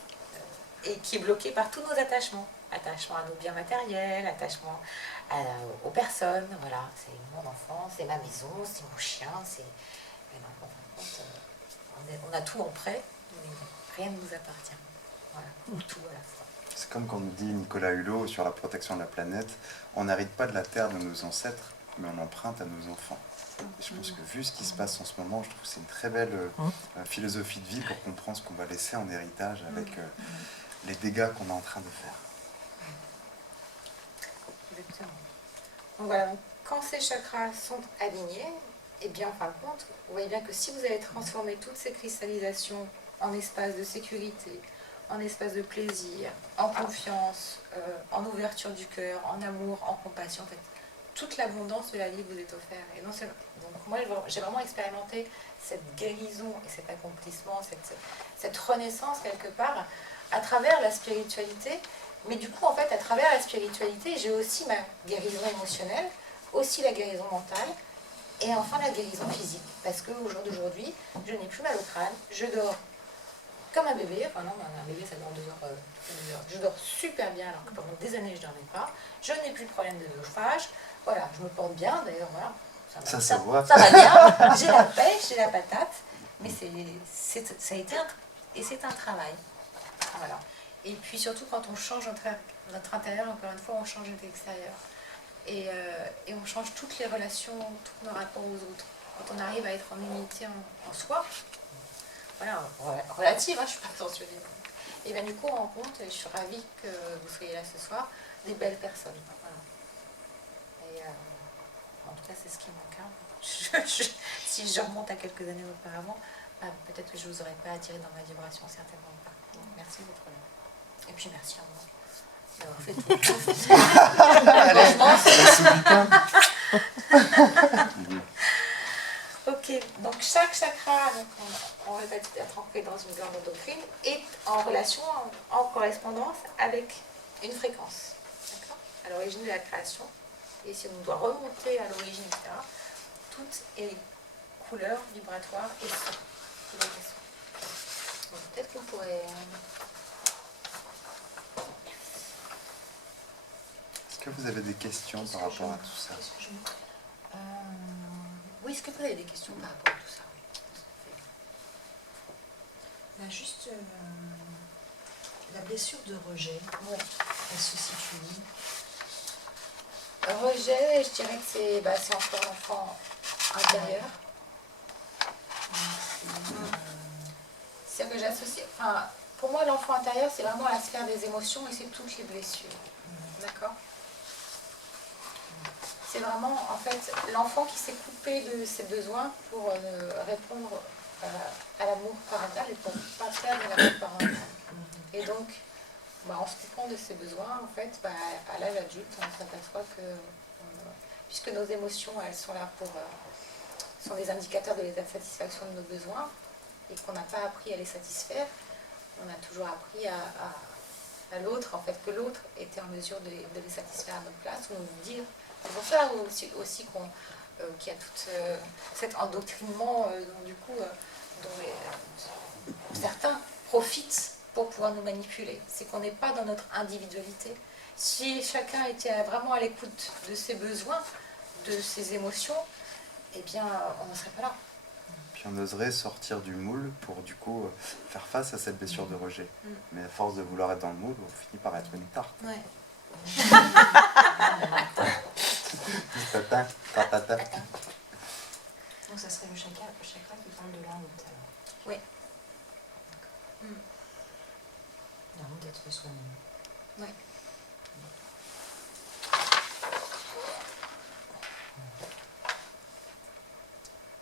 et qui est bloqué par tous nos attachements. Attachement à nos biens matériels, attachement aux personnes. Voilà, c'est mon enfant, c'est ma maison, c'est mon chien, c'est... Mais non, en fin de compte, on a tout en prêt, mais rien ne nous appartient. Voilà, ou tout à la fois. C'est comme quand nous dit Nicolas Hulot sur la protection de la planète, on n'hérite pas de la terre de nos ancêtres, mais on emprunte à nos enfants. Et je pense que vu ce qui se passe en ce moment, je trouve que c'est une très belle philosophie de vie pour comprendre ce qu'on va laisser en héritage avec les dégâts qu'on est en train de faire. Exactement. Donc voilà, donc, quand ces chakras sont alignés, et bien en fin de compte, vous voyez bien que si vous avez transformé toutes ces cristallisations en espace de sécurité, en espace de plaisir, en confiance, en ouverture du cœur, en amour, en compassion, en fait, toute l'abondance de la vie vous est offerte. Et non seulement, donc moi, j'ai vraiment expérimenté cette guérison et cet accomplissement, cette renaissance quelque part, à travers la spiritualité. Mais du coup, en fait, à travers la spiritualité, j'ai aussi ma guérison émotionnelle, aussi la guérison mentale, et enfin la guérison physique. Parce qu'au jour d'aujourd'hui, je n'ai plus mal au crâne, je dors comme un bébé. Enfin non, un bébé, ça dort 2 heures. Je dors super bien, alors que pendant des années, je ne dormais pas. Je n'ai plus de problème de chauffage. Voilà, je me porte bien, d'ailleurs, voilà. Ça voit. Ça va bien, j'ai la pêche, j'ai la patate, mais ça a été c'est un travail. Voilà. Et puis surtout quand on change notre intérieur, encore une fois, on change notre extérieur. Et on change toutes les relations, tous nos rapports aux autres. Quand on arrive à être en unité en soi, voilà, relative, hein, je ne suis pas attentionnée. Et bien du coup, on rencontre, et je suis ravie que vous soyez là ce soir, des belles personnes. Voilà. Et en tout cas, c'est ce qui m'incarne. Si je remonte à quelques années auparavant, peut-être que je ne vous aurais pas attiré dans ma vibration, certainement pas. Donc merci d'être là. Et puis merci à moi d'avoir fait tout. Ok, donc chaque chakra, donc on va être ancré dans une grande doctrine, est en relation, en correspondance avec une fréquence. D'accord ? À l'origine de la création. Et si on doit remonter à l'origine, etc., tout est couleur, vibratoire et son. Donc peut-être qu'on pourrait... Est-ce que vous avez des questions par rapport à tout ça? Oui, est-ce que vous avez des questions par rapport à tout ça? Là, juste la blessure de rejet, elle se situe où? Rejet, je dirais que c'est encore l'enfant intérieur. C'est que j'associe... Enfin, pour moi, l'enfant intérieur, c'est vraiment la sphère des émotions et c'est toutes les blessures. D'accord ? C'est vraiment, en fait, l'enfant qui s'est coupé de ses besoins pour répondre à l'amour parental et pour ne pas faire de l'amour parental. Et donc, en se coupant de ses besoins, en fait, à l'âge adulte, on s'aperçoit que, puisque nos émotions, elles sont là sont des indicateurs de l'état de satisfaction de nos besoins, et qu'on n'a pas appris à les satisfaire, on a toujours appris à l'autre, en fait, que l'autre était en mesure de les satisfaire à notre place, ou nous dire. C'est pour ça aussi qu'il y a tout cet endoctrinement, dont certains profitent pour pouvoir nous manipuler. C'est qu'on n'est pas dans notre individualité. Si chacun était vraiment à l'écoute de ses besoins, de ses émotions, eh bien, on ne serait pas là. Puis on oserait sortir du moule pour du coup faire face à cette blessure de rejet. Mais à force de vouloir être dans le moule, on finit par être une tarte. Ouais. Tata, tata. Donc ça serait le chakra qui parle de la honte alors. Oui. La honte d'être soi-même. Oui.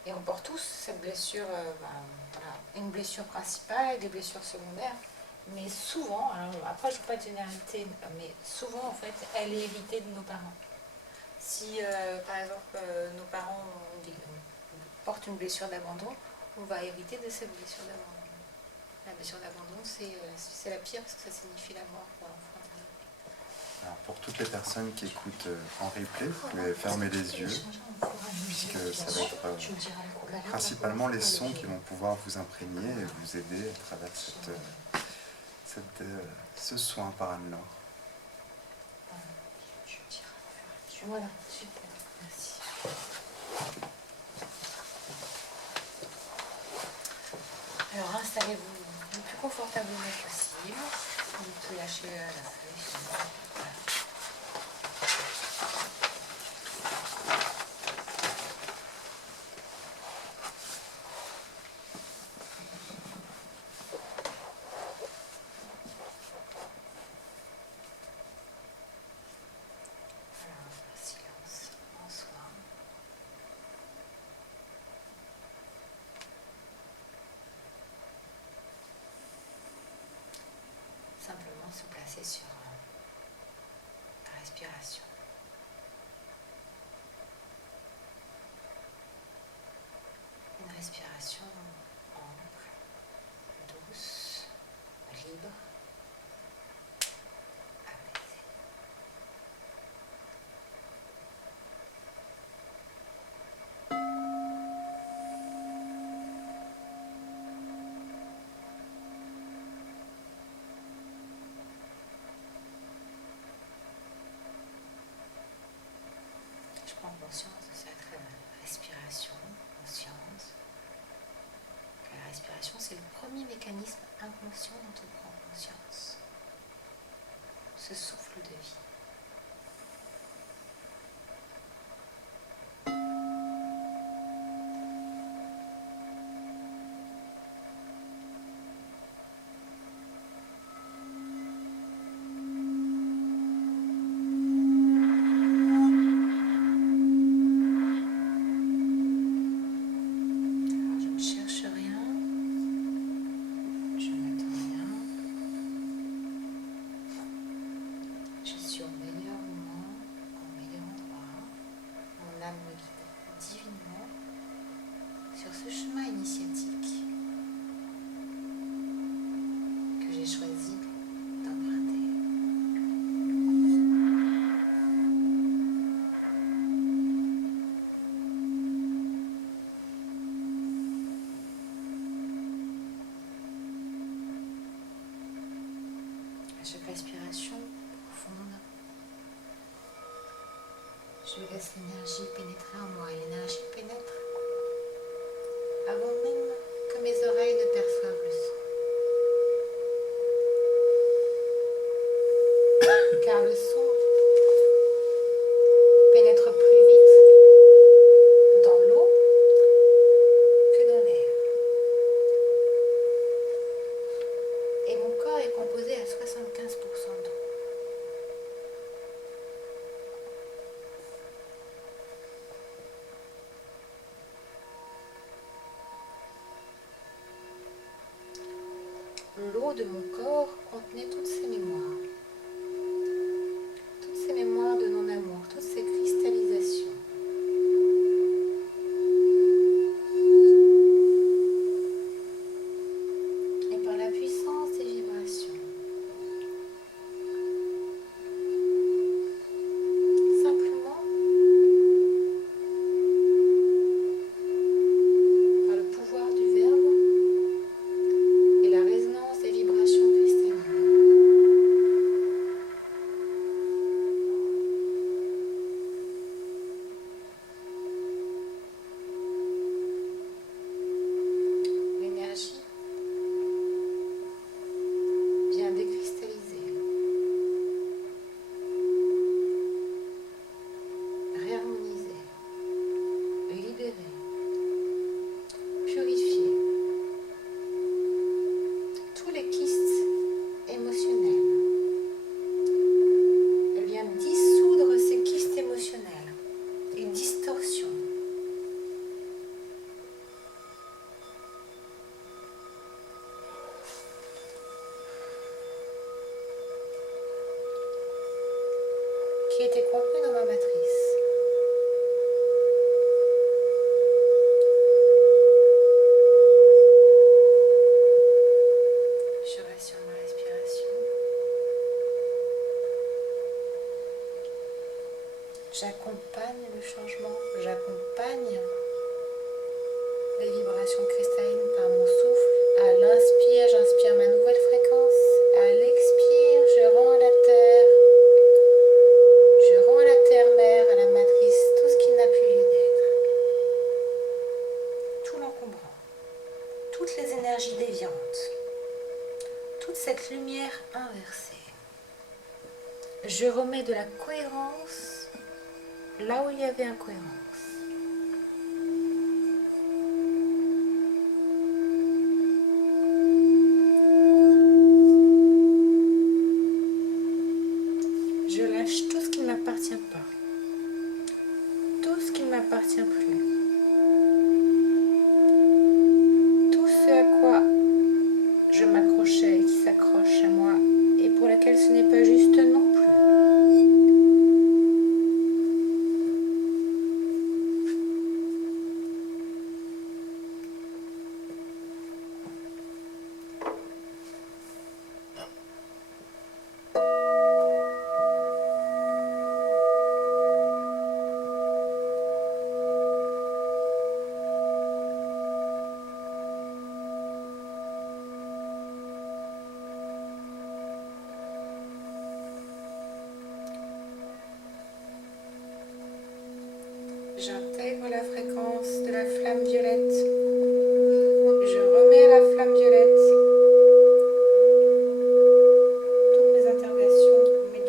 Et on porte tous cette blessure, une blessure principale et des blessures secondaires. Mais souvent, alors après je ne veux pas de généralité, mais souvent en fait, elle est héritée de nos parents. Si par exemple nos parents portent une blessure d'abandon, on va hériter de cette blessure d'abandon. La blessure d'abandon, c'est la pire parce que ça signifie la mort pour l'enfant intérieur. Alors pour toutes les personnes qui écoutent en replay, vous pouvez fermer les yeux, puisque ça va être principalement les sons qui vont pouvoir vous imprégner et vous aider à travers ce soin par Anne-Laure. Voilà, super, merci. Alors installez-vous le plus confortablement possible. Vous pouvez lâcher la feuille. Voilà. Simplement se placer sur la respiration. Une respiration ample, douce, libre, apaisée. Je prends conscience de cette respiration, conscience. Que la respiration, c'est le premier mécanisme inconscient dont on prend conscience. ce souffle de vie. Alors, je ne cherche rien, je n'attends rien. Je suis au meilleur moment, au meilleur endroit. Mon âme me guide divinement sur ce chemin initiatique que j'ai choisi d'emprunter. À chaque respiration profonde, je laisse l'énergie pénétrer en moi. L'énergie pénètre avant même que mes oreilles ne perçoivent le son. Car le son pénètre plus vite dans l'eau que dans l'air. Et mon corps est composé à 75% d'eau. L'eau de mon corps contenait toutes ces mémoires de non-amour, toutes ces cristallisations. Et par la puissance des vibrations, simplement par le pouvoir du verbe et la résonance des vibrations cristallines, l'énergie vient décristalliser, réharmoniser, libérer, purifier tous les kystes émotionnels. Elle vient dissoudre ces kystes émotionnels et distorsions. Qui étaient contenus dans ma matrice. Je reste sur ma respiration. J'accompagne le changement, j'accompagne les vibrations cristallines par mon souffle. À l'inspire, j'inspire ma nouvelle fréquence. À l'expire, je rends à la terre. Je rends à la terre-mère, à la matrice, tout ce qui n'a plus lieu d'être. Tout l'encombrant, toutes les énergies déviantes, toute cette lumière inversée. Je remets de la cohérence là où il y avait incohérence. Je lâche tout ce qui ne m'appartient pas, tout ce qui ne m'appartient plus, tout ce à quoi je m'accrochais et qui s'accroche à moi et pour laquelle ce n'est pas juste non plus. J'intègre la fréquence de la flamme violette. Je remets à la flamme violette toutes mes interrogations, mes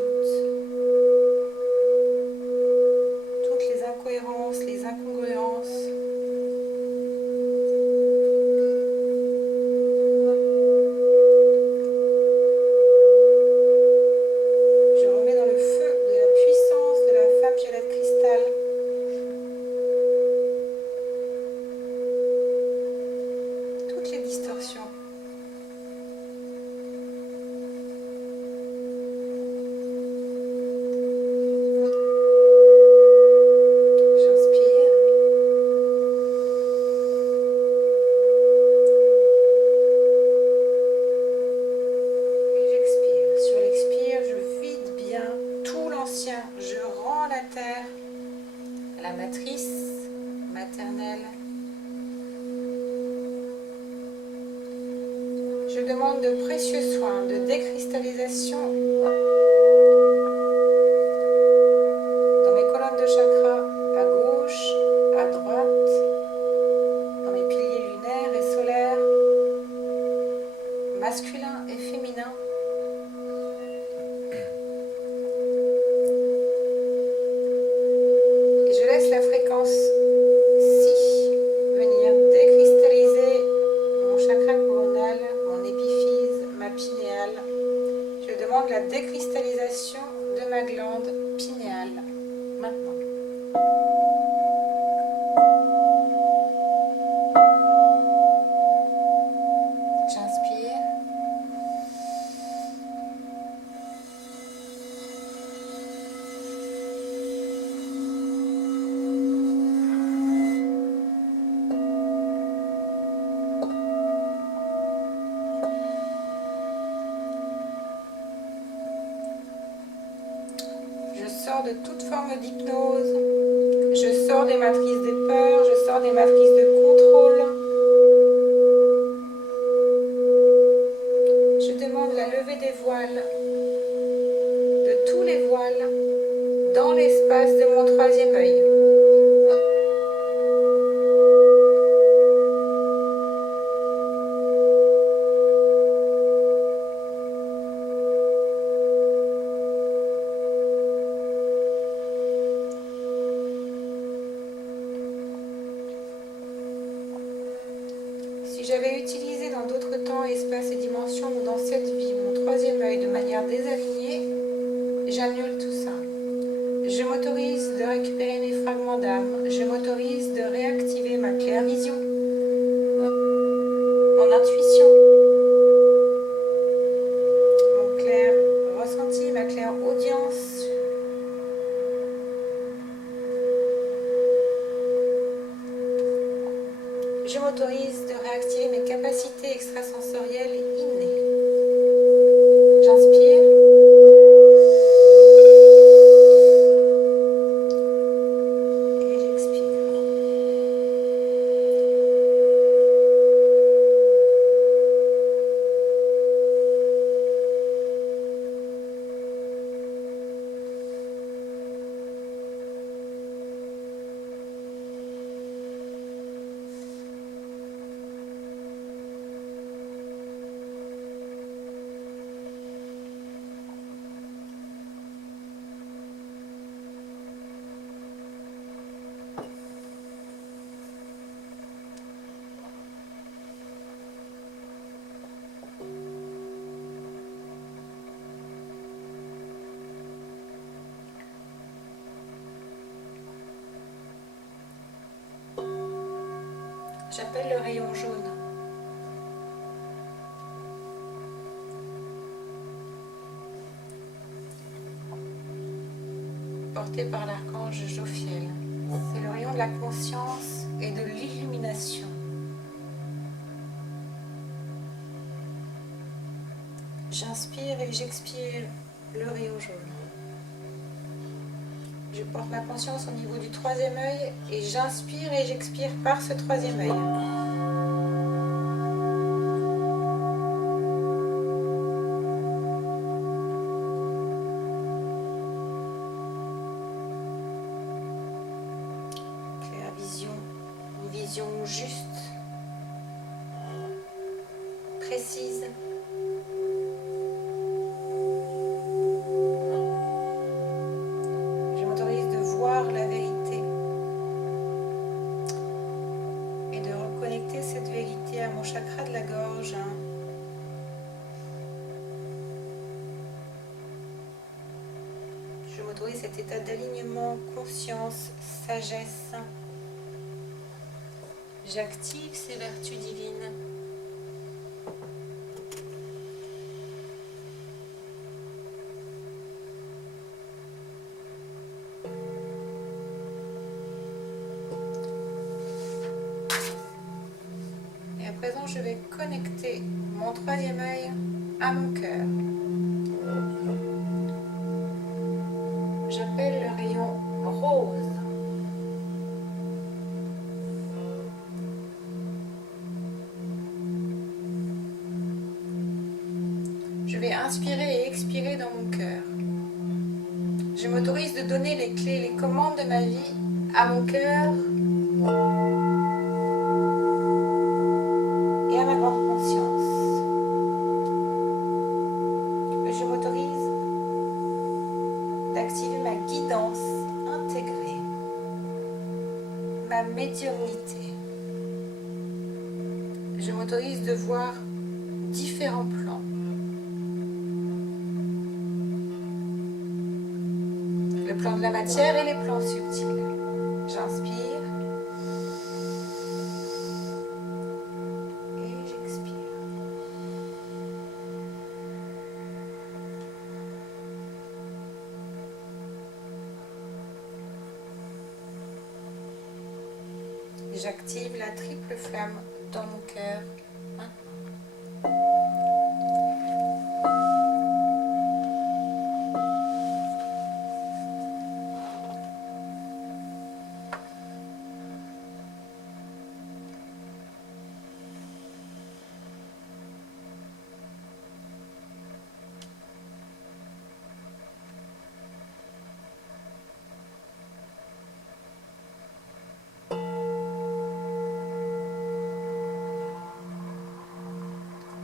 délices maternelles. Je demande de précieux soins de décristallisation dans mes colonnes de chakras à gauche, à droite, dans mes piliers lunaires et solaires, masculins et féminins. Et je laisse la fréquence si venir décristalliser mon chakra coronal, mon épiphyse, ma pinéale. Je demande la décristallisation de ma glande pinéale maintenant. J'inspire. Je sors de toute forme d'hypnose. Je sors des matrices de peur. Je sors des matrices de contrôle. Je demande la levée des voiles, de tous les voiles, dans l'espace de mon troisième œil. Si j'avais utilisé dans d'autres temps, espaces et dimensions ou dans cette vie mon troisième œil de manière désalignée, j'annule tout ça. Je m'autorise de récupérer mes fragments d'âme. Je m'autorise de réactiver ma claire vision, mon intuition, mon clair ressenti, ma claire audience. Je m'autorise de réactiver mes capacités extrasensorielles innées. J'inspire. Et j'expire. J'appelle le rayon jaune. Porté par l'archange Jophiel. C'est le rayon de la conscience et de l'illumination. J'inspire et j'expire le rayon jaune. Je porte ma conscience au niveau du troisième œil et j'inspire et j'expire par ce troisième œil. Claire vision, une vision juste, précise. Je m'autorise de voir la vérité et de reconnecter cette vérité à mon chakra de la gorge. Je m'autorise cet état d'alignement, conscience, sagesse. J'active ces vertus divines. Et à présent, je vais connecter mon troisième œil à mon cœur. J'appelle le rayon rose. vais inspirer et expirer dans mon cœur. Je m'autorise de donner les clés, les commandes de ma vie à mon cœur et à ma grande conscience. Je m'autorise d'activer ma guidance intégrée, ma médiumnité. Je m'autorise de voir différents plans. Le plan de la matière et les plans subtils. J'inspire et j'expire. J'active la triple flamme dans mon cœur maintenant.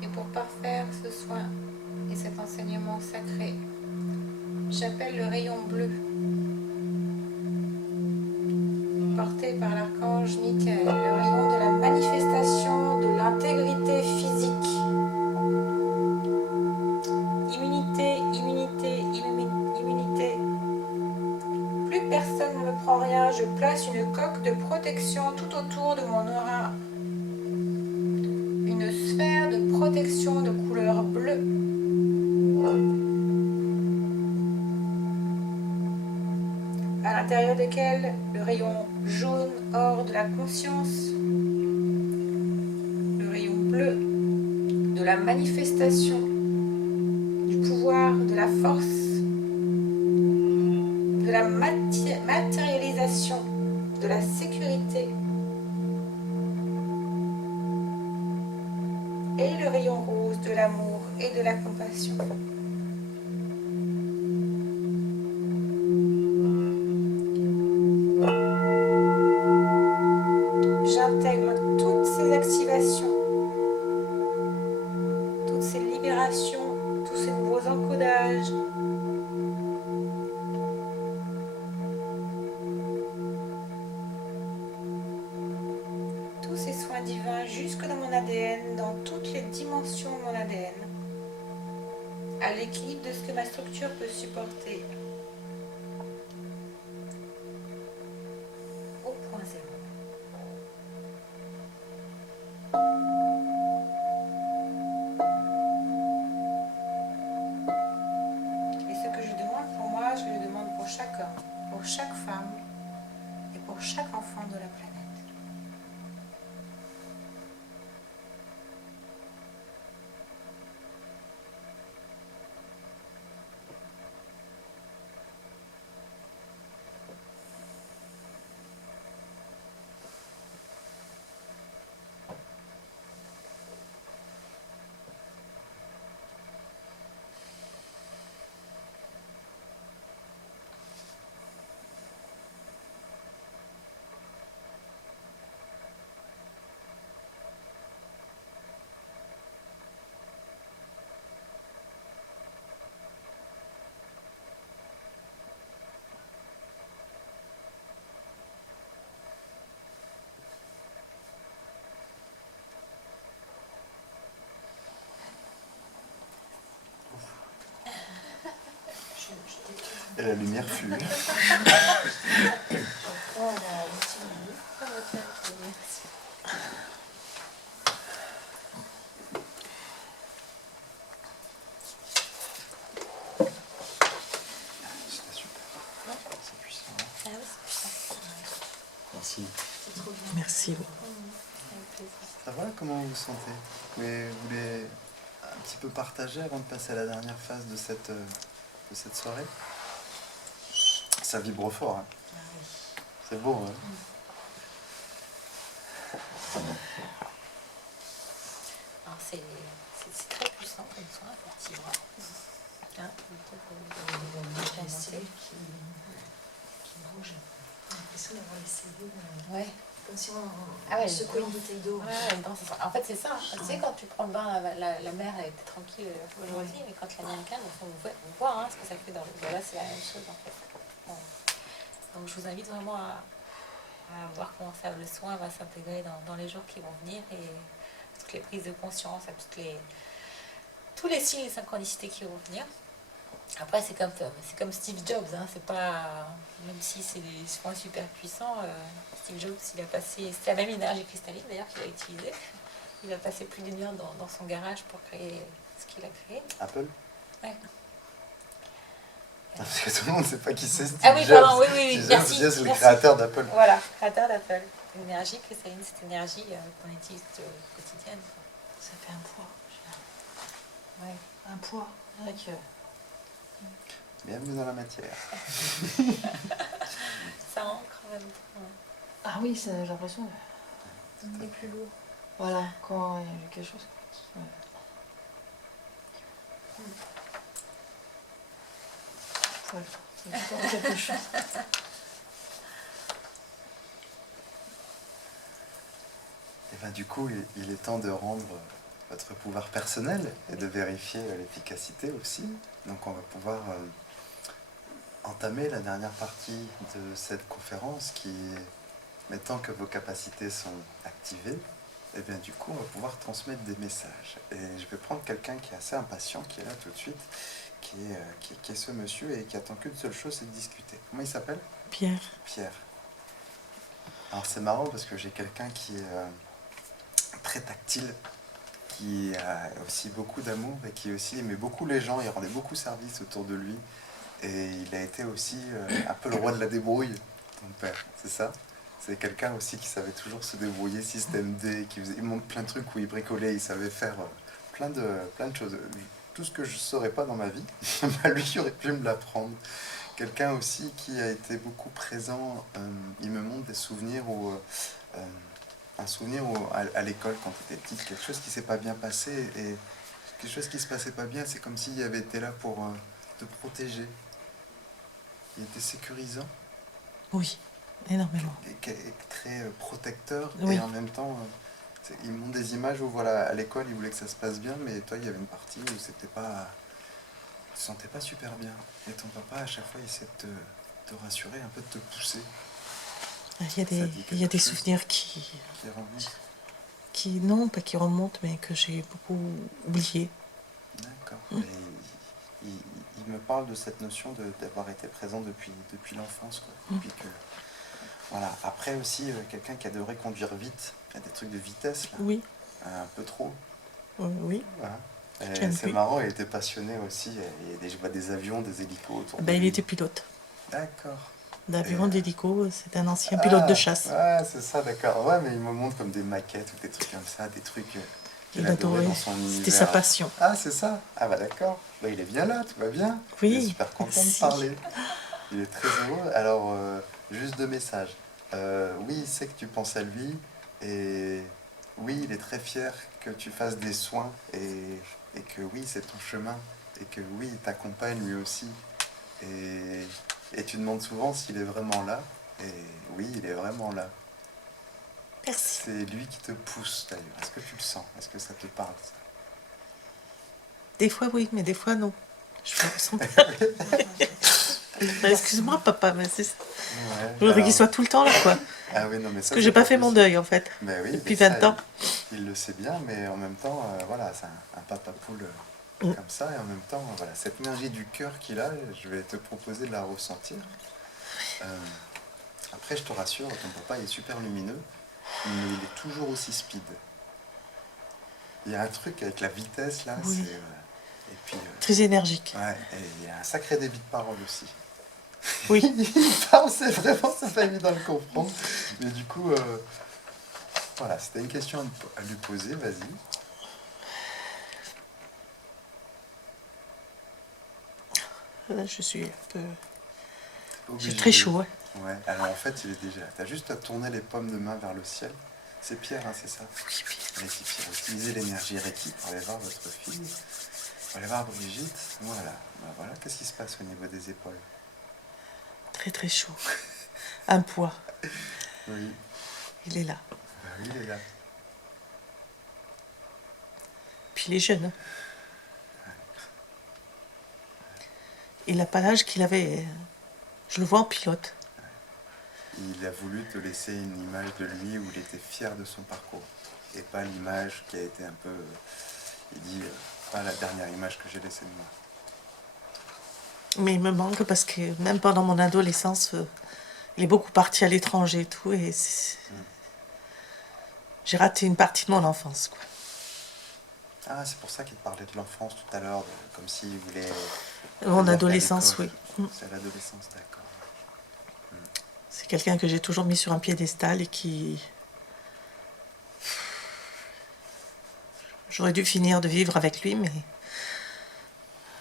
Et pour parfaire ce soin et cet enseignement sacré, j'appelle le rayon bleu porté par l'archange Michael, le rayon de la manifestation de l'intégrité physique. Immunité, immunité, immunité. Plus personne ne me prend rien, je place une coque de protection tout autour de mon aura. Une sphère de protection de couleur bleue. À l'intérieur desquels le rayon jaune or de la conscience, le rayon bleu de la manifestation, du pouvoir, de la force, de la matérialisation, de la sécurité, et le rayon rose de l'amour et de la compassion. J'intègre toutes ces activations, toutes ces libérations, tous ces nouveaux encodages. Tous ces soins divins jusque dans mon ADN, dans toutes les dimensions de mon ADN, à l'équilibre de ce que ma structure peut supporter. Au point zéro. Et ce que je demande pour moi, je le demande pour chaque homme, pour chaque femme et pour chaque enfant de la planète. Et la lumière fut. C'était super. C'est puissant. Ah oui, c'est puissant. Merci. C'est trop bien. Merci. Avec plaisir. Ça va, comment vous vous sentez? Vous voulez un petit peu partager avant de passer à la dernière phase de cette soirée? Ça vibre fort, hein. Ah oui. C'est beau, hein. Alors c'est très puissant comme soin, effectivement. Hein, Qui bouge. J'ai l'impression d'avoir les cellules ouais. comme si on Ah ouais, secouait une bouteille d'eau. Ouais, non, en fait, c'est ça. Tu sais, quand tu prends le bain, la mer, elle était tranquille aujourd'hui, mais quand la mer est calme, on voit hein, ce que ça fait dans l'eau. Voilà, c'est la même chose, en fait. Bon. Donc, je vous invite vraiment à voir comment ça, le soin va s'intégrer dans les jours qui vont venir et toutes les prises de conscience, à tous les signes et synchronicités qui vont venir. Après, c'est comme Steve Jobs, hein, c'est pas, même si c'est des soins super puissants, Steve Jobs, il a passé, c'est la même énergie cristalline d'ailleurs qu'il a utilisée. Il a passé plus d'une heure dans son garage pour créer ce qu'il a créé. Apple? Ouais. Parce que tout le monde ne sait pas qui c'est Steve Ah oui, Jobs. pardon, oui, Steve Jobs, merci. c'est le Merci. créateur d'Apple. Voilà, créateur d'Apple. L'énergie cristalline, cette énergie qu'on utilise quotidienne. Ça fait un poids. Ouais. Un poids. Avec, Bienvenue dans la matière. Ça ancre en même temps. ah oui, j'ai l'impression de... C'est plus lourd. Voilà, quand il y a quelque chose qui... Voilà, c'est toujours quelque chose. Et ben, du coup, il est temps de rendre votre pouvoir personnel et de vérifier l'efficacité aussi. Donc on va pouvoir entamer la dernière partie de cette conférence qui, maintenant que vos capacités sont activées, et bien du coup on va pouvoir transmettre des messages. Et je vais prendre quelqu'un qui est assez impatient, qui est là tout de suite, qui est ce monsieur et qui attend qu'une seule chose, c'est de discuter. Comment il s'appelle? Pierre. Pierre. Alors c'est marrant parce que j'ai quelqu'un qui est très tactile, qui a aussi beaucoup d'amour et qui aussi aimait beaucoup les gens, il rendait beaucoup service autour de lui. Et il a été aussi un peu le roi de la débrouille, ton père, c'est ça? C'est quelqu'un aussi qui savait toujours se débrouiller, système D, il montre plein de trucs où il bricolait, il savait faire plein de choses. Tout ce que je ne saurais pas dans ma vie, bah, lui il aurait pu me l'apprendre. Quelqu'un aussi qui a été beaucoup présent, il me montre des souvenirs où... un souvenir à l'école quand tu étais petite, quelque chose qui s'est pas bien passé et quelque chose qui se passait pas bien, c'est comme s'il avait été là pour te protéger. Il était sécurisant Oui, énormément. et très protecteur Oui. et en même temps, il montre des images où voilà, à l'école il voulait que ça se passe bien, mais toi il y avait une partie où c'était pas, tu te sentais pas super bien. Et ton papa à chaque fois il essayait de te rassurer, un peu de te pousser. Il y a des souvenirs qui remontent. non, pas qui remontent, mais que j'ai beaucoup oubliés. D'accord. Et il me parle de cette notion d'avoir été présent depuis l'enfance, quoi. Depuis que, voilà. Après aussi, quelqu'un qui adorait conduire vite. Il y a des trucs de vitesse, là. Oui, Un peu trop. oui. Voilà. J'aime C'est plus. marrant, il était passionné aussi. Je vois des avions, des hélicos autour de Il lui. était pilote D'accord. d'avion, Et, d'hélico. C'est un ancien pilote de chasse. Ouais, c'est ça, d'accord. Ouais, mais il me montre comme des maquettes ou des trucs comme ça, des trucs qu'il Il adorait adorait. dans son univers. C'était sa passion. Ah, c'est ça? Ah bah d'accord. Bah, il est bien là, tout va bien. Oui, Il est super content de merci. parler. Il est très heureux. Alors, juste deux messages. Oui, il sait que tu penses à lui. Et oui, il est très fier que tu fasses des soins. Et que oui, c'est ton chemin. Et que oui, il t'accompagne lui aussi. Et tu demandes souvent s'il est vraiment là. Et oui, il est vraiment là. Merci. C'est lui qui te pousse d'ailleurs. Est-ce que tu le sens? Est-ce que ça te parle, ça? Des fois, oui, mais des fois, non. Je me ressens pas. Excuse-moi, papa, mais c'est ça. Ouais, Je voudrais qu'il alors- soit tout le temps là, quoi. Ah oui, non, mais ça, Parce que c'est j'ai pas fait mon possible. deuil, en fait. Mais oui, Depuis mais ça, 20 ans. Il le sait bien, mais en même temps, voilà, c'est un papa poule Mm. comme ça, et en même temps, voilà, cette énergie du cœur qu'il a, je vais te proposer de la ressentir. Après, je te rassure, ton papa est super lumineux, mais il est toujours aussi speed. Il y a un truc avec la vitesse, là, Oui. c'est... et puis, Très énergique. ouais, et il y a un sacré débit de parole aussi. Oui. Il parle, c'est vraiment, c'est pas évident de le comprendre. Mais du coup, voilà, c'était une question à lui poser, vas-y. Là, je suis un peu... J'ai Obligé. très chaud, ouais. Ouais, alors en fait, il est déjà là. T'as juste à tourner les paumes de main vers le ciel C'est Pierre, hein, c'est ça? Oui, Pierre. Allez-y, Pierre, utilisez l'énergie Reiki pour aller voir votre fille, pour aller voir Brigitte. Voilà, bah voilà, qu'est-ce qui se passe au niveau des épaules? Très très chaud. Un poids. Oui, Il est là. bah oui, il est là. Puis il est jeune. Hein. Il n'a pas l'âge qu'il avait. Je le vois en pilote. Il a voulu te laisser une image de lui où il était fier de son parcours. Et pas l'image qui a été un peu... Il dit, pas la dernière image que j'ai laissée de moi. Mais il me manque parce que même pendant mon adolescence, il est beaucoup parti à l'étranger et tout. Et j'ai raté une partie de mon enfance. Quoi. Ah, c'est pour ça qu'il te parlait de l'enfance tout à l'heure, comme s'il voulait... Mon revenir à adolescence, l'école. oui. C'est à l'adolescence, d'accord. C'est quelqu'un que j'ai toujours mis sur un piédestal et qui... J'aurais dû finir de vivre avec lui, mais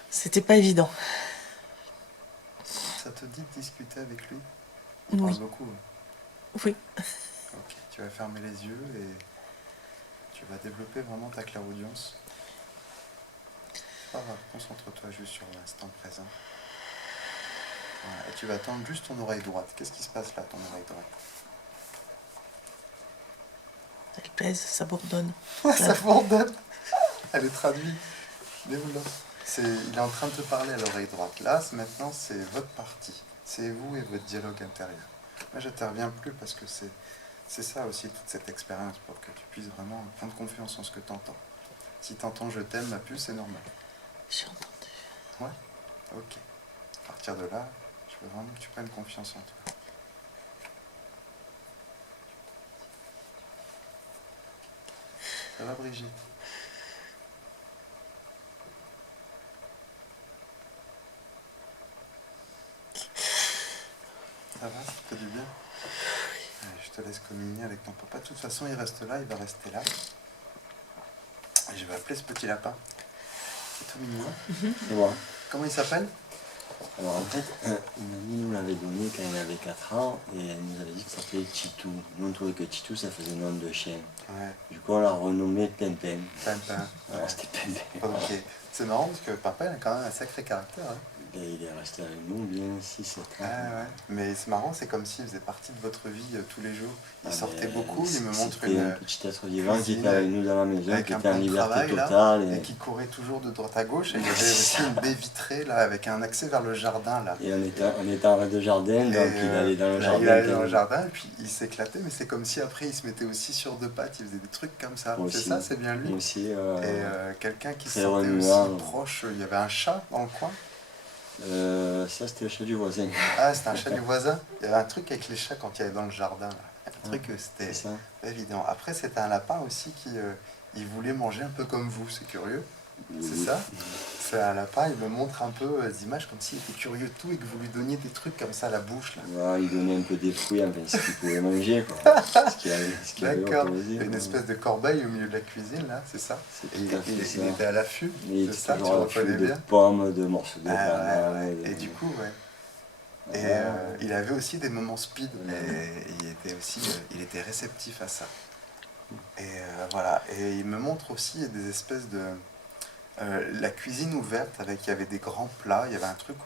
c'était pas évident. Ça te dit de discuter avec lui? Il Oui. parle beaucoup. Oui. Ok, tu vas fermer les yeux et tu vas développer vraiment ta clairaudience. C'est pas grave, concentre-toi juste sur l'instant présent. Voilà, et tu vas tendre juste ton oreille droite. Qu'est-ce qui se passe là, ton oreille droite? Elle pèse, ça bourdonne. Ça bourdonne. Elle est traduite. Déroule-la. Il est en train de te parler à l'oreille droite. Là, maintenant, c'est votre partie. C'est vous et votre dialogue intérieur. Moi, j'interviens plus parce que c'est ça aussi, toute cette expérience, pour que tu puisses vraiment prendre confiance en ce que tu entends. Si tu entends je t'aime, ma puce, c'est normal. J'ai entendu. Ouais. Ok. À partir de là, je veux vraiment que tu prennes confiance en toi. Ça va, Brigitte? Ça va? Ça te fait du bien? Allez, je te laisse communier avec ton papa. De toute façon, il reste là, il va rester là. Et je vais appeler ce petit lapin. C'est tout mignon. Et voilà. Comment il s'appelle? Alors en fait, une amie nous l'avait donné quand il avait 4 ans et elle nous avait dit que ça s'appelait Titou. Nous on trouvait que Titou ça faisait nom de chien. Ouais, Du coup on l'a renommé Pimpin. Pimpin. Voilà, c'était Pimpin. Ok. C'est marrant parce que Pimpin a quand même un sacré caractère. Hein. Et il est resté avec nous bien 6-7 ans. Ah ouais. Mais c'est marrant, c'est comme s'il faisait partie de votre vie tous les jours. Il Ah, sortait mais beaucoup, il me montre c'était un une... petit être vivant qui cuisine était avec nous dans la maison, avec qui un était en plan de liberté travail là, totale. et qui courait toujours de droite à gauche. Et il y avait aussi une baie vitrée là, avec un accès vers le jardin là. Et on était en rez de jardin, donc Et, il allait dans le jardin. Il allait dans quand le il- jardin et puis il s'éclatait, mais c'est comme si après il se mettait aussi sur deux pattes, il faisait des trucs comme ça. Moi C'est aussi. ça, c'est bien lui. Moi aussi, Et quelqu'un qui très sortait remuant. aussi proche, il y avait un chat dans le coin. ça c'était le chat du voisin. Ah, c'était un chat du voisin. Il y avait un truc avec les chats quand il y avait dans le jardin. Là. Un truc, c'était C'est ça. pas évident. Après, c'était un lapin aussi qui il voulait manger un peu comme vous, c'est curieux. C'est ça? C'est un lapin, il me montre un peu des images comme s'il était curieux de tout et que vous lui donniez des trucs comme ça à la bouche. Là. Ouais, il donnait un peu des fruits, enfin, ce qu'il pouvait manger, quoi. Ce qu'il avait D'accord. autorisé, Il y a une quoi. espèce de corbeille au milieu de la cuisine, là, c'est ça? C'est Et tout à fait ça. il était à l'affût, Mais il c'est était ça, tu toujours à l'affût reconnais de bien? pommes, de morceaux de Ah, banane. ouais. Et du coup, ouais. Et Ouais. il avait aussi des moments speed, Ouais. et il était aussi, il était réceptif à ça. Et voilà, et il me montre aussi des espèces de... la cuisine ouverte, avec, il y avait des grands plats, il y avait un truc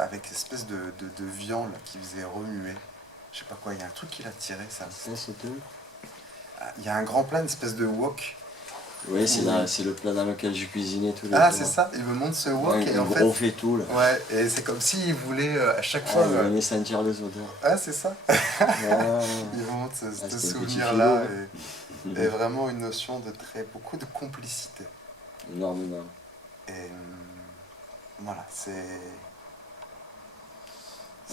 avec une espèce de viande là, qui faisait remuer. Je sais pas quoi, il y a un truc qui l'a tiré, ça. Ça, c'est tout. Ah, il y a un grand plat, une espèce de wok. Oui, c'est le plat dans lequel je cuisinais tous les Ah, jours. c'est ça, il me montre ce wok, Ouais, et un en fait... gros faitout, là. Ouais, et c'est comme s'il voulait à chaque Ah, fois... il venait sentir les odeurs. Ah, c'est ça. Ouais. Il me montre ce c'était un petit souvenir-là, filou, et vraiment une notion de beaucoup de complicité. Énormément. Et voilà, c'est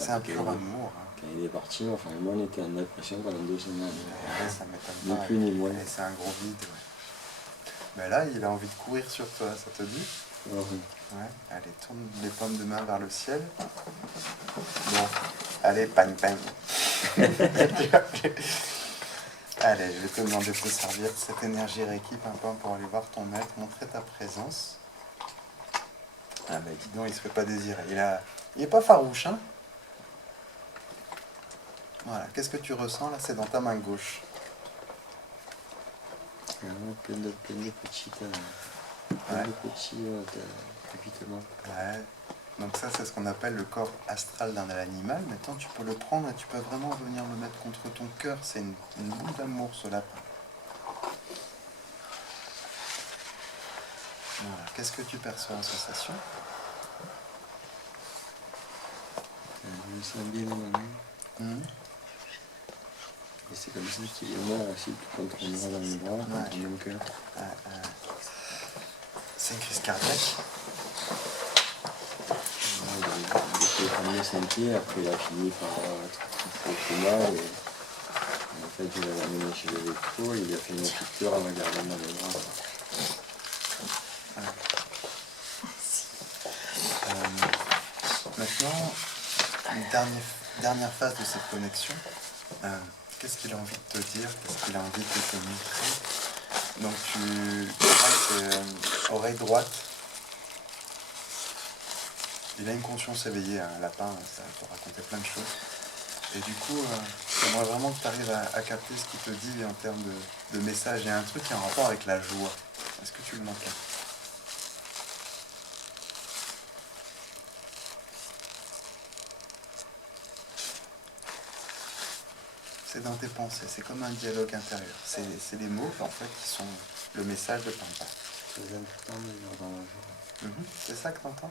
un Ok. pur amour. Hein. Quand il est parti, enfin, moi, on était en dépression pendant 2 semaines. Ouais, ça m'étonne Ni pas. plus ni moins. Et c'est un gros vide. Ouais. Mais là, il a envie de courir sur toi, ça te dit? Ouais. Ouais. Allez, tourne les pommes de main vers le ciel. Bon, allez, pagne, pagne. Allez, je vais te demander de te servir de cette énergie Reiki, Pimpin, pour aller voir ton maître, montrer ta présence. Ah ben dis donc, il se fait pas désirer. Il est pas farouche, hein? Voilà, qu'est-ce que tu ressens là? C'est dans ta main gauche. Plein de petites, évitements. Ouais. Donc ça, c'est ce qu'on appelle le corps astral d'un animal. Maintenant, tu peux le prendre et tu peux vraiment venir le mettre contre ton cœur. C'est une boule d'amour, ce lapin. Voilà. Qu'est-ce que tu perçois en sensation? Je me sens bien dans ma main. Et c'est comme ça qu'il est mort aussi, contre moi dans les bras, contre mon cœur. C'est une crise cardiaque. Il a fait 5 pieds, après il a fini par être au coma. Et en fait, je l'ai amené chez l'électro, il a fait une piqûre, elle m'a gardé dans les bras. Maintenant, une dernière phase de cette connexion. Qu'est-ce qu'il a envie de te dire? Qu'est-ce qu'il a envie de te montrer? Donc c'est oreille droite. Il a une conscience éveillée, un lapin, ça peut raconter plein de choses. Et du coup, j'aimerais vraiment que tu arrives à capter ce qu'il te dit en termes de message. Il y a un truc qui a un rapport avec la joie. Est-ce que tu le manques? C'est dans tes pensées, c'est comme un dialogue intérieur. C'est les mots en fait qui sont le message de Pampa. C'est très important de vivre dans la joie. C'est ça que tu entends?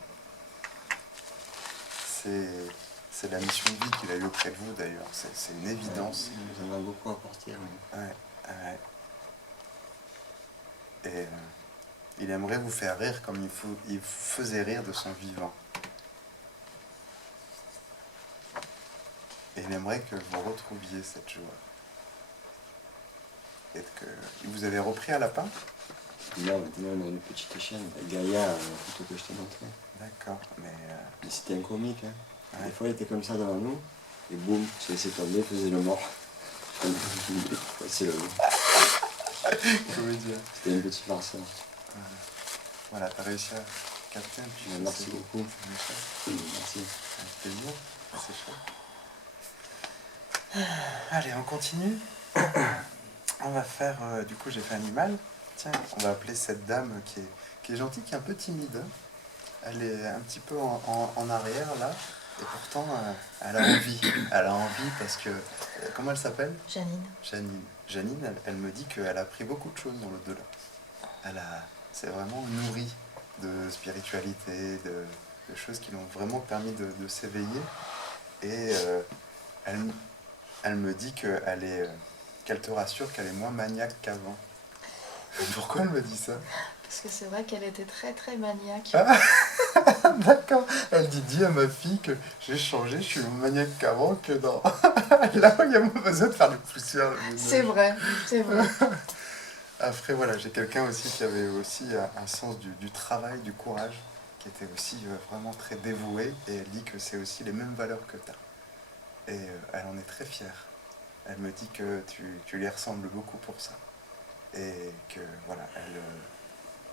C'est la mission de vie qu'il a eue auprès de vous d'ailleurs. C'est une évidence. Il nous en a beaucoup apporté. Ouais. Et il aimerait vous faire rire comme il faisait rire de son vivant. Et il aimerait que vous retrouviez cette joie. Et que vous avez repris un lapin? Là, maintenant, on a une petite chienne, Gaïa, la photo que je t'ai montrée. D'accord, mais c'était un comique. ouais. Des fois, il était comme ça devant nous, et boum, il se laissait tomber, il faisait le mort. C'est le comédien. C'était un petit farceur. Voilà, t'as réussi à capter un petit peu. Merci beaucoup. Merci. Avec plaisir. C'est chaud. Allez, on continue. On va faire, du coup j'ai fait animal. Tiens, on va appeler cette dame qui est gentille, qui est un peu timide. Elle est un petit peu en arrière là, et pourtant elle a envie. Elle a envie parce que, comment elle s'appelle? Janine. Janine, elle me dit qu'elle a appris beaucoup de choses dans l'au-delà. C'est vraiment nourri de spiritualité, de choses qui l'ont vraiment permis de s'éveiller. Et elle me dit qu'elle te rassure qu'elle est moins maniaque qu'avant. Pourquoi elle me dit ça? Parce que c'est vrai qu'elle était très très maniaque. D'accord. Elle dis à ma fille que j'ai changé, je suis moins maniaque qu'avant, que dans... Là, il y a moins besoin de faire le poussière. C'est vrai, c'est vrai. Après, voilà, j'ai quelqu'un aussi qui avait aussi un sens du travail, du courage, qui était aussi vraiment très dévoué, et elle dit que c'est aussi les mêmes valeurs que tu as. Et elle en est très fière. Elle me dit que tu lui ressembles beaucoup pour ça. Et que, voilà,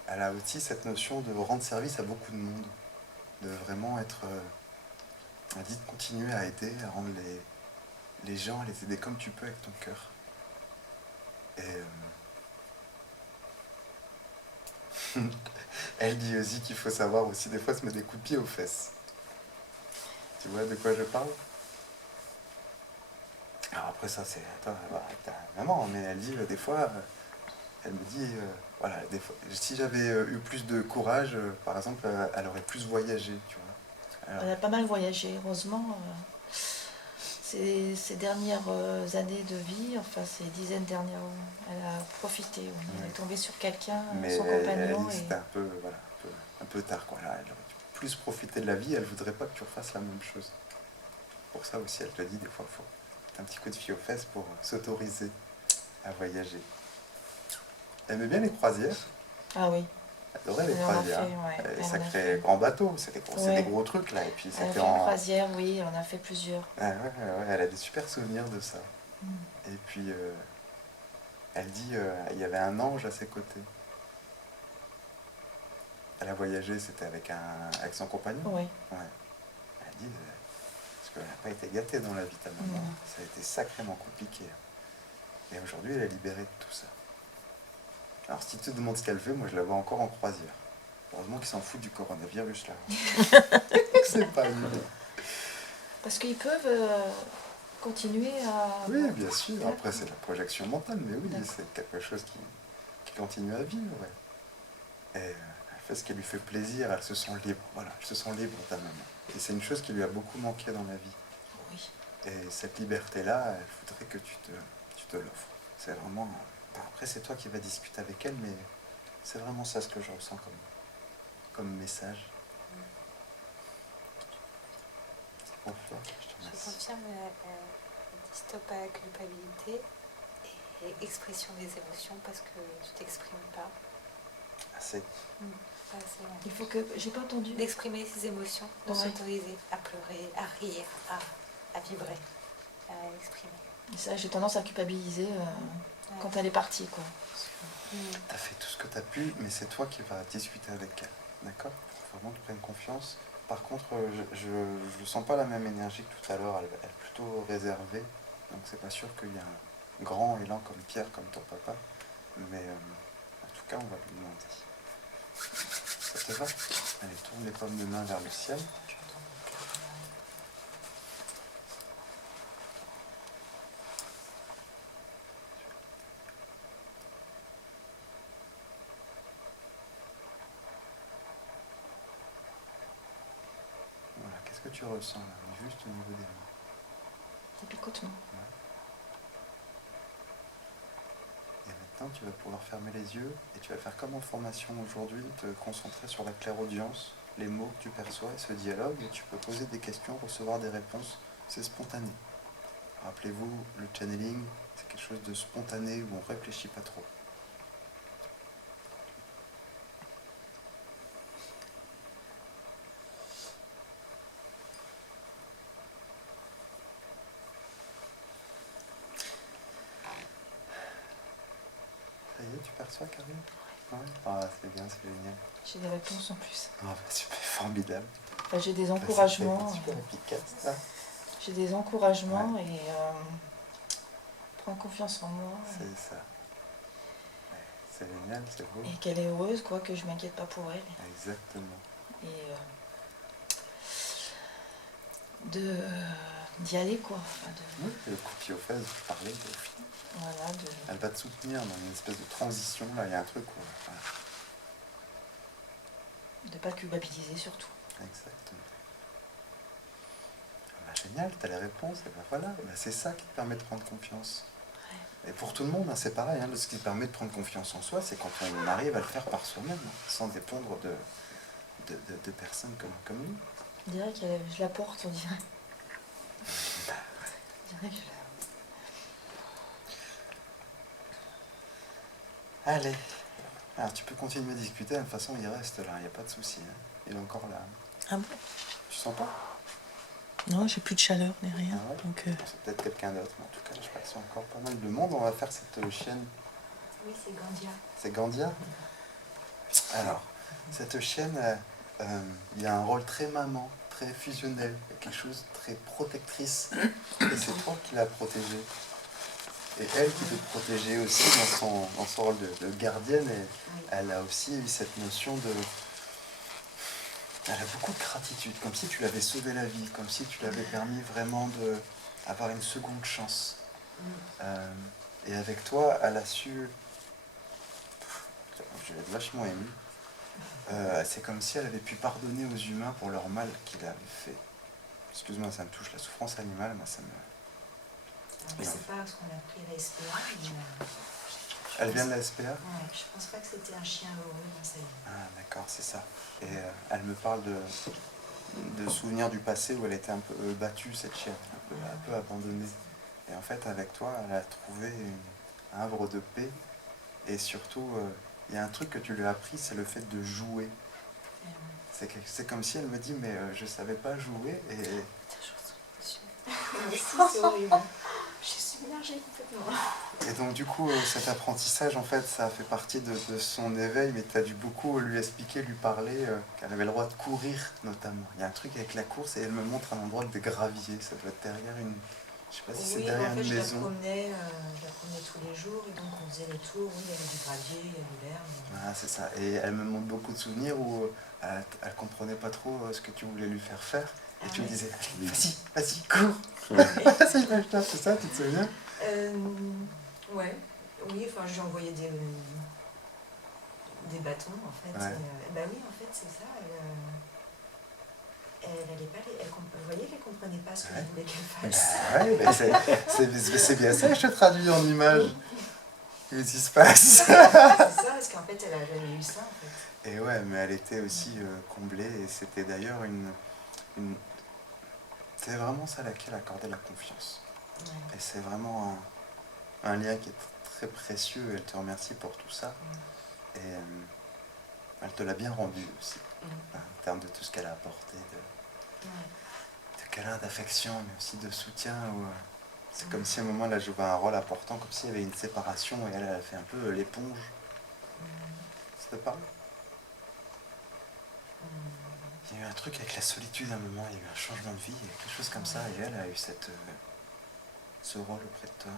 elle a aussi cette notion de rendre service à beaucoup de monde. De vraiment être... elle dit de continuer à aider, à rendre les gens, à les aider comme tu peux avec ton cœur. Et... elle dit aussi qu'il faut savoir aussi des fois se mettre des coups de pied aux fesses. Tu vois de quoi je parle? Alors après ça c'est... Attends, avec ta maman, mais elle dit des fois... elle me dit, voilà, des fois, si j'avais eu plus de courage, par exemple, elle aurait plus voyagé, tu vois. Alors, Elle a pas mal voyagé, heureusement. Ces dernières années de vie, enfin ces dizaines dernières, elle a profité. Elle est tombée sur quelqu'un, son compagnon. Mais c'était un peu, voilà, un peu tard, quoi. Là, elle aurait dû plus profiter de la vie, elle voudrait pas que tu refasses la même chose. Pour ça aussi, elle te dit, des fois, il faut un petit coup de pied aux fesses pour s'autoriser à voyager. Elle aimait bien les croisières. Ah oui. Elle adorait les croisières. Ouais. Sacré grand bateau, c'est des gros trucs là. Et puis elle a fait une croisière, oui, on a fait plusieurs. Ouais, elle a des super souvenirs de ça. Et puis, elle dit il y avait un ange à ses côtés. Elle a voyagé, c'était avec son compagnon. Oui. Ouais. Elle dit, parce qu'elle n'a pas été gâtée dans la vie de ta maman, ça a été sacrément compliqué. Et aujourd'hui, elle est libérée de tout ça. Alors si tu te demandes ce qu'elle fait, moi je la vois encore en croisière. Heureusement qu'ils s'en foutent du coronavirus là. C'est pas nul. Parce qu'ils peuvent continuer à... Oui, bien sûr. Après, c'est de la projection mentale, mais oui, c'est quelque chose qui continue à vivre. Ouais. Et elle fait ce qui lui fait plaisir, elle se sent libre. Voilà, elle se sent libre, ta maman. Et c'est une chose qui lui a beaucoup manqué dans la vie. Oui. Et cette liberté-là, elle voudrait que tu te l'offres. C'est vraiment... Après, c'est toi qui vas discuter avec elle, mais c'est vraiment ça ce que je ressens comme message. C'est pour toi. Je te Je remercie. confirme, dit stop à la culpabilité et expression des émotions parce que tu t'exprimes pas. Assez. Pas assez, ouais. Il faut que... J'ai pas entendu. D'exprimer ses émotions, de Ouais. s'autoriser à pleurer, à rire, à vibrer, à exprimer. Et ça, j'ai tendance à culpabiliser quand elle est partie, quoi. T'as fait tout ce que t'as pu, mais c'est toi qui vas discuter avec elle. D'accord? Faut vraiment que tu prennes confiance. Par contre, je ne sens pas la même énergie que tout à l'heure. Elle est plutôt réservée. Donc c'est pas sûr qu'il y a un grand élan comme Pierre, comme ton papa. Mais en tout cas, on va lui demander. Ça te va? Allez, tourne les pommes de main vers le ciel. Voilà, qu'est-ce que tu ressens là, juste au niveau des mains? Des picotements. Et maintenant, tu vas pouvoir fermer les yeux et tu vas faire comme en formation aujourd'hui, te concentrer sur la clairaudience, les mots que tu perçois et ce dialogue, et tu peux poser des questions, recevoir des réponses, c'est spontané. Rappelez-vous, le channeling, c'est quelque chose de spontané où on ne réfléchit pas trop. Ça y est, tu perçois, Karine? Ouais. Ah, c'est bien, c'est génial. J'ai des réponses en plus. Ah, bah, super, formidable. Enfin, j'ai des Bah, encouragements. c'est super efficace, ça. J'ai des encouragements et prendre confiance en moi. C'est ça. Ouais, c'est génial, c'est beau. Et qu'elle est heureuse, quoi, que je m'inquiète pas pour elle. Exactement. Et d'y aller, quoi. Enfin, Oui, le coup de pied aux fesses, je parlais, voilà, elle va te soutenir dans une espèce de transition, là, il y a un truc où... Voilà. de pas culpabiliser surtout. Exactement. Ah bah, génial, tu as les réponses, et ben voilà, bah, c'est ça qui te permet de prendre confiance. Et pour tout le monde, hein, c'est pareil, hein, ce qui permet de prendre confiance en soi, c'est quand on arrive à le faire par soi-même, hein, sans dépendre de personnes comme nous. On dirait que je la porte, on dirait. On dirait que je la... Allez, alors tu peux continuer à discuter, de toute façon il reste là, il n'y a pas de souci, hein. Il est encore là. Ah bon? Tu sens pas? Non, j'ai plus de chaleur ni rien. Ah ouais. Donc, C'est peut-être quelqu'un d'autre, mais en tout cas je perçois encore pas mal de monde. On va faire cette chienne. Oui, c'est Gandia. C'est Gandia? Alors, cette chienne, il y a un rôle très maman, très fusionnel, il y a quelque chose de très protectrice. Et c'est toi qui l'as protégée. Et elle qui te protégeait aussi dans son rôle de gardienne. Et elle a aussi eu cette notion de... Elle a beaucoup de gratitude, comme si tu l'avais sauvé la vie, comme si tu l'avais permis vraiment d'avoir une seconde chance. Et avec toi, elle a su... Je vais être vachement ému. C'est comme si elle avait pu pardonner aux humains pour leur mal qu'il avait fait. Excuse-moi, ça me touche, la souffrance animale, moi ça me... Je ne sais pas parce qu'on a pris la SPA. Mais, Elle vient de la SPA? ouais, je pense pas que c'était un chien heureux dans sa vie. Ah d'accord, c'est ça. Et elle me parle de souvenirs du passé où elle était un peu battue, cette chienne, un peu abandonnée. Et en fait, avec toi, elle a trouvé un havre de paix. Et surtout, il y a un truc que tu lui as appris, c'est le fait de jouer. C'est comme si elle me dit, mais je savais pas jouer. Et C'est horrible. Je suis submergée complètement. Et donc du coup, cet apprentissage, en fait, ça a fait partie de son éveil, mais tu as dû beaucoup lui expliquer, lui parler qu'elle avait le droit de courir, notamment. Il y a un truc avec la course, et elle me montre un endroit de gravier, ça doit être derrière Je sais pas si c'est Oui, derrière en fait, une maison. je la promenais tous les jours et donc on faisait les tours. Oui, il y avait du gravier, il y avait l'herbe. Ah, c'est ça. Et elle me montre beaucoup de souvenirs où elle comprenait pas trop ce que tu voulais lui faire faire. Et Ah tu lui ouais. disais, allez, vas-y, cours. Ouais. Vas-y, lâche-toi, c'est ça, tu te souviens? Ouais, oui, enfin, je lui envoyais des bâtons en fait. Ouais. Bah oui, en fait, c'est ça. Elle allait pas vous voyez qu'elle comprenait pas ce que Ouais. je voulais qu'elle fasse. Bah ouais, mais c'est bien ça, je te traduis en images. Qu'est-ce qui se passe? C'est ça, parce qu'en fait, elle a jamais eu ça en fait. Et ouais, mais elle était aussi comblée, et c'était d'ailleurs c'est vraiment ça à laquelle accorder la confiance. Ouais. Et c'est vraiment un lien qui est très précieux, et elle te remercie pour tout ça. Et elle te l'a bien rendu aussi, en termes de tout ce qu'elle a apporté, de câlin, d'affection, mais aussi de soutien. C'est comme si à un moment elle a joué un rôle important, comme s'il y avait une séparation, et elle a fait un peu l'éponge. Ça te parle? Il y a eu un truc avec la solitude à un moment, il y a eu un changement de vie, il y a quelque chose comme ça, et elle a eu ce rôle auprès de toi.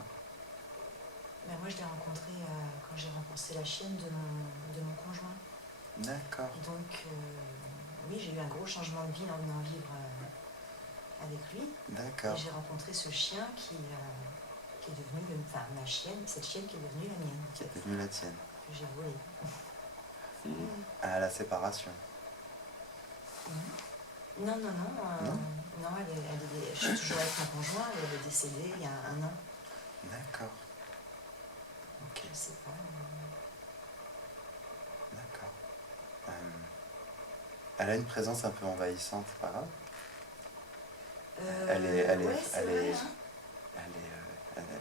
Ben, moi, je l'ai rencontrée quand j'ai rencontré la chienne de mon conjoint. D'accord. Donc, oui, j'ai eu un gros changement de vie en venant vivre avec lui. D'accord. Et j'ai rencontré ce chien qui est devenu, ma chienne, cette chienne qui est devenue la mienne. En Qui fait, est devenue la tienne. que j'ai volée. À la séparation. Non, Non je suis toujours avec mon conjoint, elle est décédée il y a 1 an. D'accord. Ok, Je sais pas. d'accord. Elle a une présence un peu envahissante, c'est pas grave.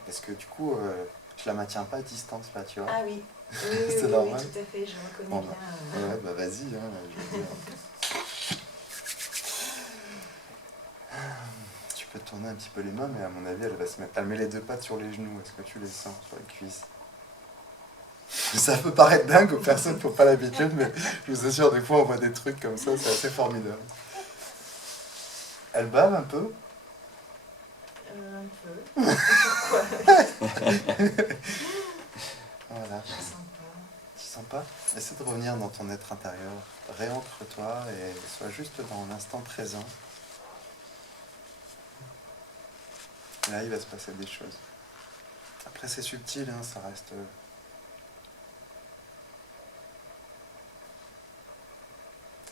Parce que du coup, je la maintiens pas à distance là, tu vois. Ah oui, C'est oui, normal. tout à fait, je reconnais Bon, bien. Ouais, bah vas-y, hein, je veux dire. Tu peux tourner un petit peu les mains, mais à mon avis, elle va se mettre. Elle met les 2 pattes sur les genoux. Est-ce que tu les sens sur les cuisses? Ça peut paraître dingue aux personnes qui n'ont pas l'habitude, mais je vous assure, des fois, on voit des trucs comme ça, c'est assez formidable. Elle bave un peu? Un peu. Pourquoi? Voilà. Je sens pas. Tu sens pas? Essaie de revenir dans ton être intérieur. Réancre-toi et sois juste dans l'instant présent. Là, il va se passer des choses. Après, c'est subtil, hein, ça reste...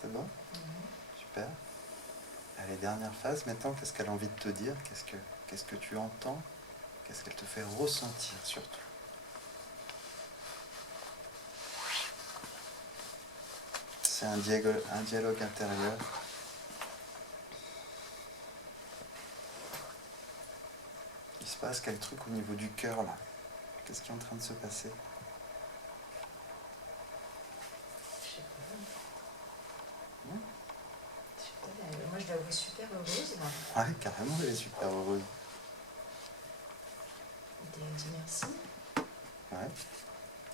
C'est bon? Super. Allez, dernière phase. Maintenant, qu'est-ce qu'elle a envie de te dire? Qu'est-ce que tu entends? Qu'est-ce qu'elle te fait ressentir surtout? C'est un dialogue intérieur. Il se passe quel truc au niveau du cœur là? Qu'est-ce qui est en train de se passer? Je sais pas. Moi, je la vois super heureuse. Là. Ouais, carrément, elle est super heureuse. Elle dit merci. Ouais.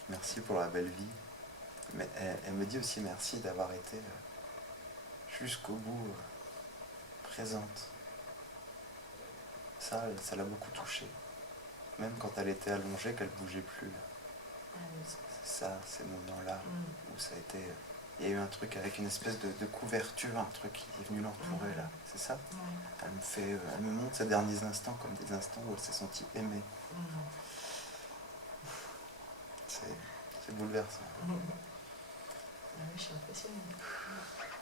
Merci pour la belle vie. Mais elle me dit aussi merci d'avoir été jusqu'au bout présente. Ça l'a beaucoup touchée. Même quand elle était allongée, qu'elle ne bougeait plus. Ah oui. C'est ça, ces moments-là où ça a été... Il y a eu un truc avec une espèce de couverture, un truc qui est venu l'entourer là. C'est ça? Ouais. Elle me montre ces derniers instants comme des instants où elle s'est sentie aimée. C'est bouleversant. Ah oui, je suis impressionnée.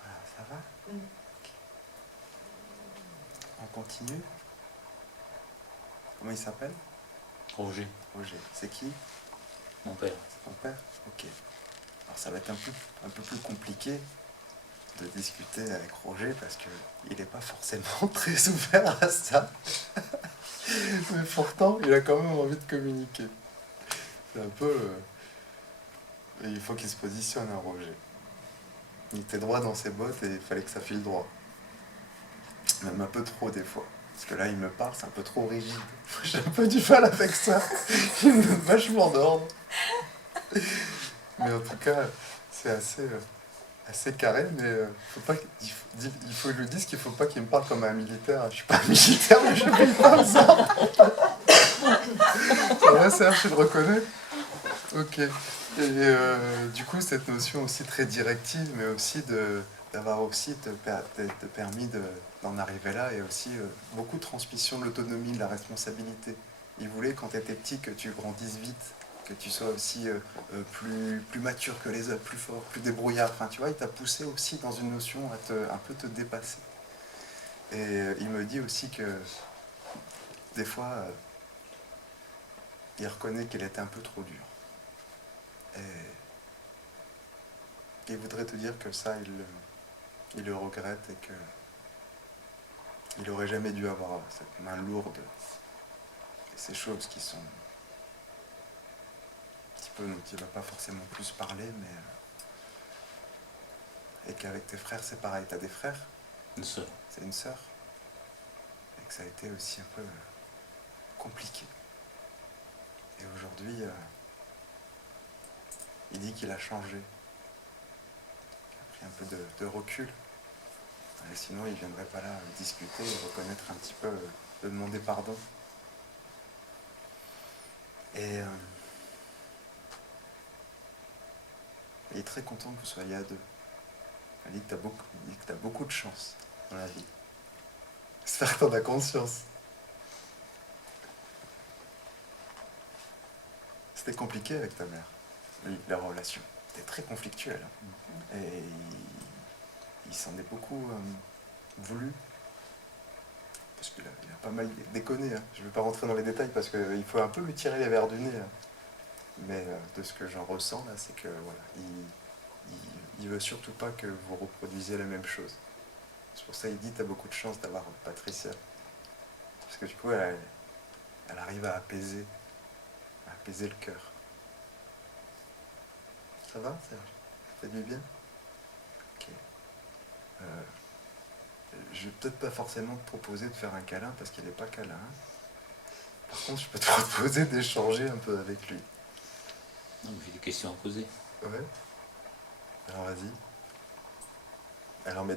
Voilà, ça va? On continue? Comment il s'appelle? Roger, Roger. C'est qui? mon père. C'est ton père? Ok. Alors ça va être un peu plus compliqué de discuter avec Roger parce qu'il n'est pas forcément très ouvert à ça. Mais pourtant, il a quand même envie de communiquer. C'est un peu... Et il faut qu'il se positionne, hein, Roger. Il était droit dans ses bottes et il fallait que ça file droit. Même un peu trop des fois. Parce que là, il me parle, c'est un peu trop rigide. J'ai un peu du mal avec ça. Il me donne vachement d'ordre. Mais en tout cas, c'est assez... assez carré, mais faut pas, il faut que je lui dise qu'il faut pas qu'il me parle comme un militaire. Je suis pas un militaire, mais je suis comme ça. Ça va, Serge, tu le reconnais? Ok. Et du coup, cette notion aussi très directive, mais aussi d'avoir aussi te permis d'en arriver là, et aussi beaucoup de transmission de l'autonomie, de la responsabilité. Il voulait, quand tu étais petit, que tu grandisses vite, que tu sois aussi plus mature que les autres, plus fort, plus débrouillard. Enfin, tu vois, il t'a poussé aussi dans une notion à un peu te dépasser. Et il me dit aussi que des fois, il reconnaît qu'il était un peu trop dur. Et il voudrait te dire que ça, il le regrette et que il n'aurait jamais dû avoir cette main lourde et ces choses qui sont un petit peu dont il ne va pas forcément plus parler, mais et qu'avec tes frères c'est pareil. Tu as des frères? Une sœur. C'est une sœur? Et que ça a été aussi un peu compliqué. Et aujourd'hui, il dit qu'il a changé, qu'il a pris un peu de recul. Et sinon, il ne viendrait pas là discuter et reconnaître un petit peu, de demander pardon. Et il est très content que vous soyez à deux. Il dit que tu as beaucoup de chance dans la vie. J'espère que tu en as conscience. C'était compliqué avec ta mère, la relation. C'était très conflictuel. Et il s'en est beaucoup voulu. Parce qu'il a pas mal déconné. Je ne vais pas rentrer dans les détails parce qu'il faut un peu lui tirer les verres du nez. Mais de ce que j'en ressens, là, c'est que voilà, il veut surtout pas que vous reproduisiez la même chose. C'est pour ça qu'il dit tu as beaucoup de chance d'avoir Patricia. Parce que du coup, elle arrive à apaiser le cœur. Ça va, Serge? Ça fait du bien? Ok. Je vais peut-être pas forcément te proposer de faire un câlin parce qu'il n'est pas câlin. Par contre, je peux te proposer d'échanger un peu avec lui. Non, mais j'ai des questions à poser. Ouais. Alors vas-y. Alors mais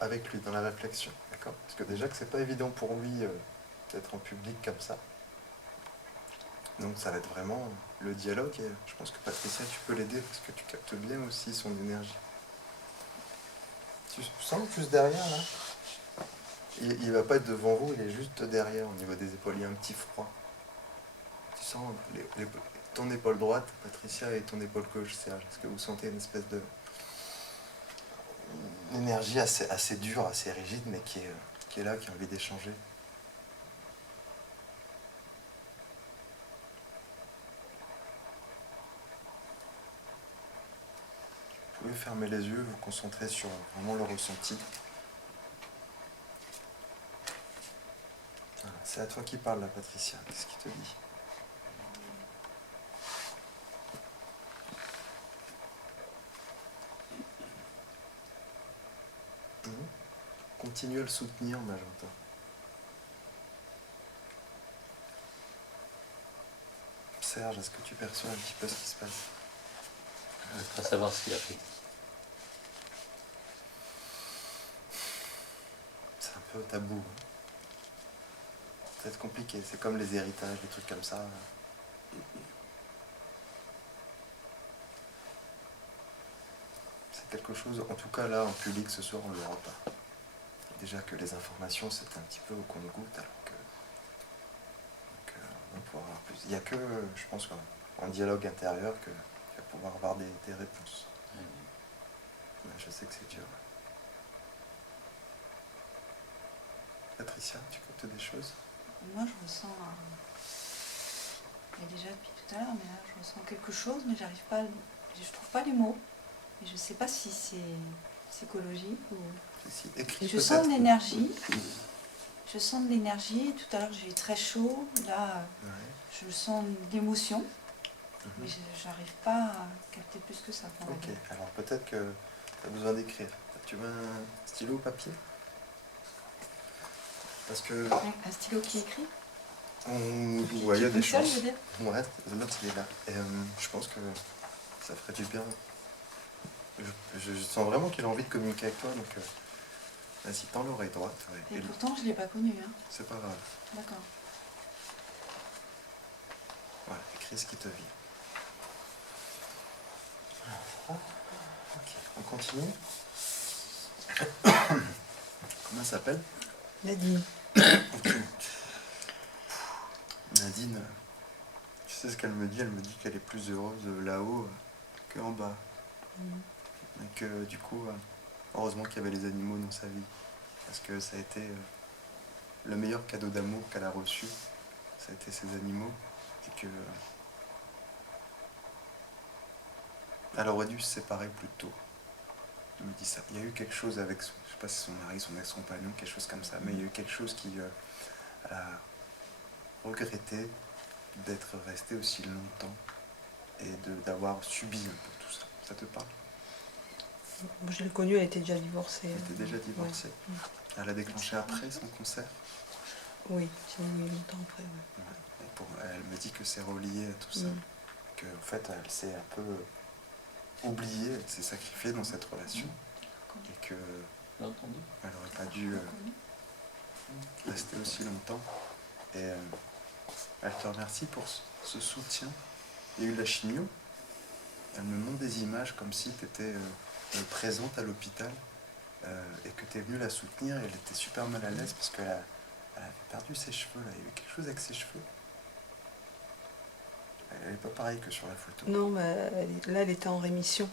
avec lui, dans la réflexion, d'accord? Parce que déjà que c'est pas évident pour lui d'être en public comme ça. Donc ça va être vraiment le dialogue et je pense que Patricia, tu peux l'aider parce que tu captes bien aussi son énergie. Tu sens plus derrière là? Il va pas être devant vous, il est juste derrière au niveau des épaules, il y a un petit froid. Tu sens ton épaule droite, Patricia, et ton épaule gauche, Serge. Est-ce que vous sentez une espèce de une énergie assez dure, assez rigide, mais qui est là, qui a envie d'échanger? Vous pouvez fermer les yeux, vous concentrer sur vraiment le ressenti. Voilà, c'est à toi qui parle là, Patricia. Qu'est-ce qu'il te dit? Continue à le soutenir, Magenta. Serge, est-ce que tu perçois un petit peu ce qui se passe? Je veux pas savoir ce qu'il a fait. C'est un peu tabou. C'est compliqué, c'est comme les héritages, des trucs comme ça. C'est quelque chose, en tout cas là, en public ce soir, on ne l'aura pas. Déjà que les informations, c'est un petit peu au compte-gouttes, alors que on va pouvoir avoir plus. Il n'y a que, je pense, en dialogue intérieur qu'il va pouvoir avoir des réponses. Mais je sais que c'est dur. Patricia, tu captes des choses? Moi, je ressens, mais déjà depuis tout à l'heure, mais là, je ressens quelque chose, mais j'arrive pas, je trouve pas les mots. Et je sais pas si c'est psychologique ou. Écris Je sens de l'énergie. Je sens de l'énergie. Tout à l'heure, j'ai eu très chaud. Là, je sens de l'émotion. Mais j'arrive pas à capter plus que ça. Ok, alors peut-être que tu as besoin d'écrire. Tu veux un stylo ou papier? Parce que... Un stylo qui écrit? Ouais, il y a des seul, choses. je veux dire. Ouais, l'autre il est là. Et je pense que ça ferait du bien Je sens vraiment qu'il a envie de communiquer avec toi, donc vas-y, tends l'oreille droite. Ouais. Et pourtant, je ne l'ai pas connu. Hein. C'est pas grave. D'accord. Voilà, écris ce qui te vient. Ok, on continue. Comment elle s'appelle? Nadine. Nadine, tu sais ce qu'elle me dit? Elle me dit qu'elle est plus heureuse là-haut qu'en bas. Et que du coup, heureusement qu'il y avait les animaux dans sa vie. Parce que ça a été le meilleur cadeau d'amour qu'elle a reçu. Ça a été ces animaux. Et que elle aurait dû se séparer plus tôt. Elle me dit ça. Il y a eu quelque chose avec, je sais pas si son mari, son ex-compagnon, quelque chose comme ça, mais il y a eu quelque chose qui elle a regretté d'être restée aussi longtemps et d'avoir subi un peu tout ça. Ça te parle? Je l'ai connue, elle était déjà divorcée. Elle était déjà divorcée. Ouais. Elle a déclenché après son concert. Oui, j'ai eu longtemps après. Ouais. Ouais. Et elle me dit que c'est relié à tout ça. Que en fait, elle s'est un peu oubliée, elle s'est sacrifiée dans cette relation. Et que T'as entendu? elle n'aurait pas dû rester aussi longtemps. Et elle te remercie pour ce soutien. Il y a eu de la chimio. Elle me montre des images comme si tu étais présente à l'hôpital et que tu es venue la soutenir. Et elle était super mal à l'aise parce qu'elle avait perdu ses cheveux. Là. Il y a eu quelque chose avec ses cheveux. Elle n'est pas pareille que sur la photo. Non, mais là, elle était en rémission.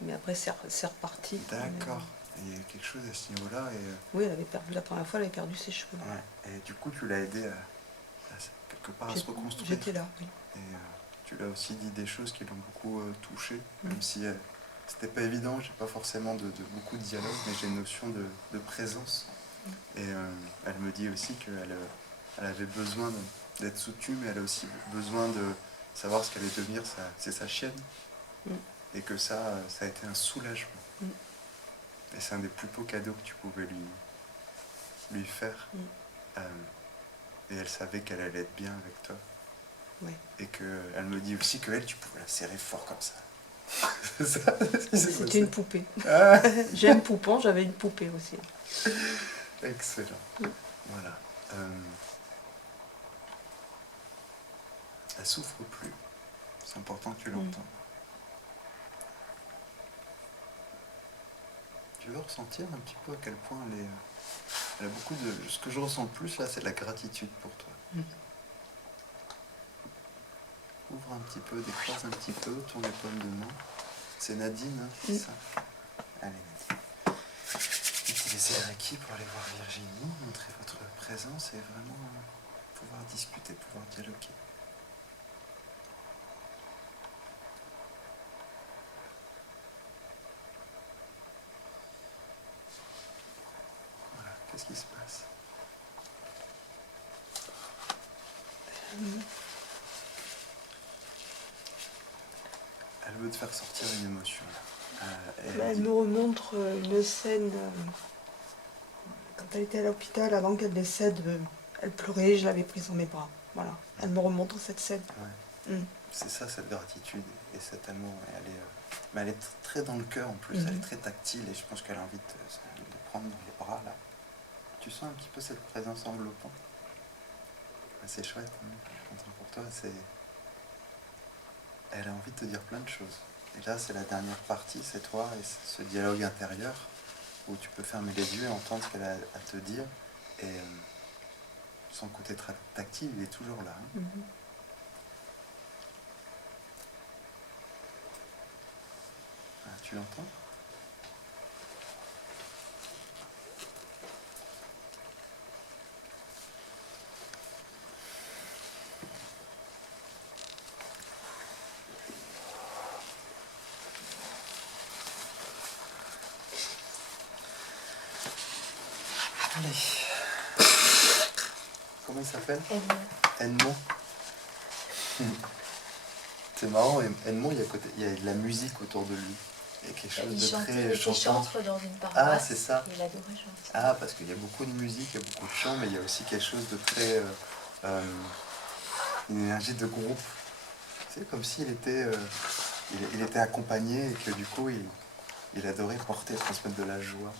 Mais après, c'est reparti. D'accord. Et il y a eu quelque chose à ce niveau-là. Et, Oui, elle avait perdu, la première fois, elle avait perdu ses cheveux. ouais. Et du coup, tu l'as aidée quelque part à se reconstruire. J'étais là, oui. Et tu l'as aussi dit des choses qui l'ont beaucoup touchée, même si c'était pas évident, j'ai pas forcément de beaucoup de dialogue, mais j'ai une notion de présence. Et elle me dit aussi qu'elle elle avait besoin d'être soutenue, mais elle a aussi besoin de savoir ce qu'allait devenir c'est sa chienne. Et que ça a été un soulagement. Et c'est un des plus beaux cadeaux que tu pouvais lui faire. Et elle savait qu'elle allait être bien avec toi. Oui. Et qu'elle me dit aussi qu'elle, tu pouvais la serrer fort comme ça. C'était une poupée. Ah. J'aime Poupon, j'avais une poupée aussi. Excellent. Voilà. Elle souffre plus. C'est important que tu l'entends. Tu veux ressentir un petit peu à quel point elle a beaucoup de... Ce que je ressens le plus là, c'est de la gratitude pour toi. Ouvre un petit peu, décroise un petit peu, tourne les pommes de main. C'est Nadine, hein, c'est ça? Allez Nadine. Utilisez Reiki pour aller voir Virginie, montrer votre présence et vraiment pouvoir discuter, pouvoir dialoguer. Voilà, qu'est-ce qui se passe? Elle veut te faire sortir une émotion. Elle me remontre une scène quand elle était à l'hôpital avant qu'elle décède. Elle pleurait, je l'avais prise dans mes bras. Voilà. Elle me remontre cette scène. Ouais. C'est ça, cette gratitude et cet amour. Mais elle est très dans le cœur en plus, elle est très tactile et je pense qu'elle a envie de prendre dans les bras là. Tu sens un petit peu cette présence enveloppante? C'est chouette, hein. Je suis content pour toi. Elle a envie de te dire plein de choses. Et là, c'est la dernière partie, c'est toi et ce dialogue intérieur où tu peux fermer les yeux et entendre ce qu'elle a à te dire. Et son côté très tactile, il est toujours là. Hein. Ah, tu l'entends? Allez. Comment il s'appelle? Edmond. C'est marrant, Edmond, il y a de la musique autour de lui. Il y a quelque chose de très chantant. chantre dans une paroisse. Ah, c'est ça. Il adorait chanter. Ah, parce qu'il y a beaucoup de musique, il y a beaucoup de chants, mais il y a aussi quelque chose de très... une énergie de groupe. C'est comme s'il était, il était accompagné et que du coup, il adorait porter et transmettre de la joie.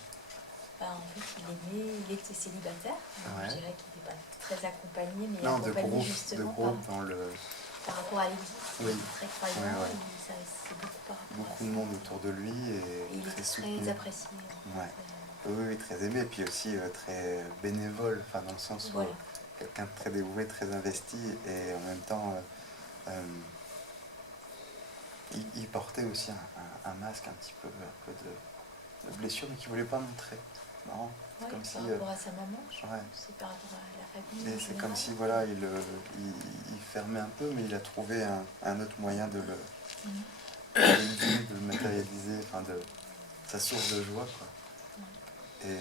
Bah, en fait, il était célibataire. Donc, Ouais. je dirais qu'il n'était pas très accompagné, mais Non, de accompagné groupe justement dans le... par rapport à l'église. Oui. Il était très croyant, Ouais, ouais. c'est beaucoup par rapport Beaucoup à de ça. monde autour de lui et Et il très était soutenu. très apprécié. En Ouais. fait. Oui, oui, très aimé, puis aussi très bénévole, enfin dans le sens où Voilà. quelqu'un de très dévoué, très investi, et en même temps, il portait aussi un masque un petit peu, de blessure, mais qu'il ne voulait pas montrer. Non, c'est Ouais, comme si... par rapport à sa maman, ouais. c'est par rapport à la famille. Et en c'est général. comme si voilà, il fermait un peu, mais il a trouvé un autre moyen de le, Mhm. de le matérialiser, enfin de sa source de joie, quoi. Et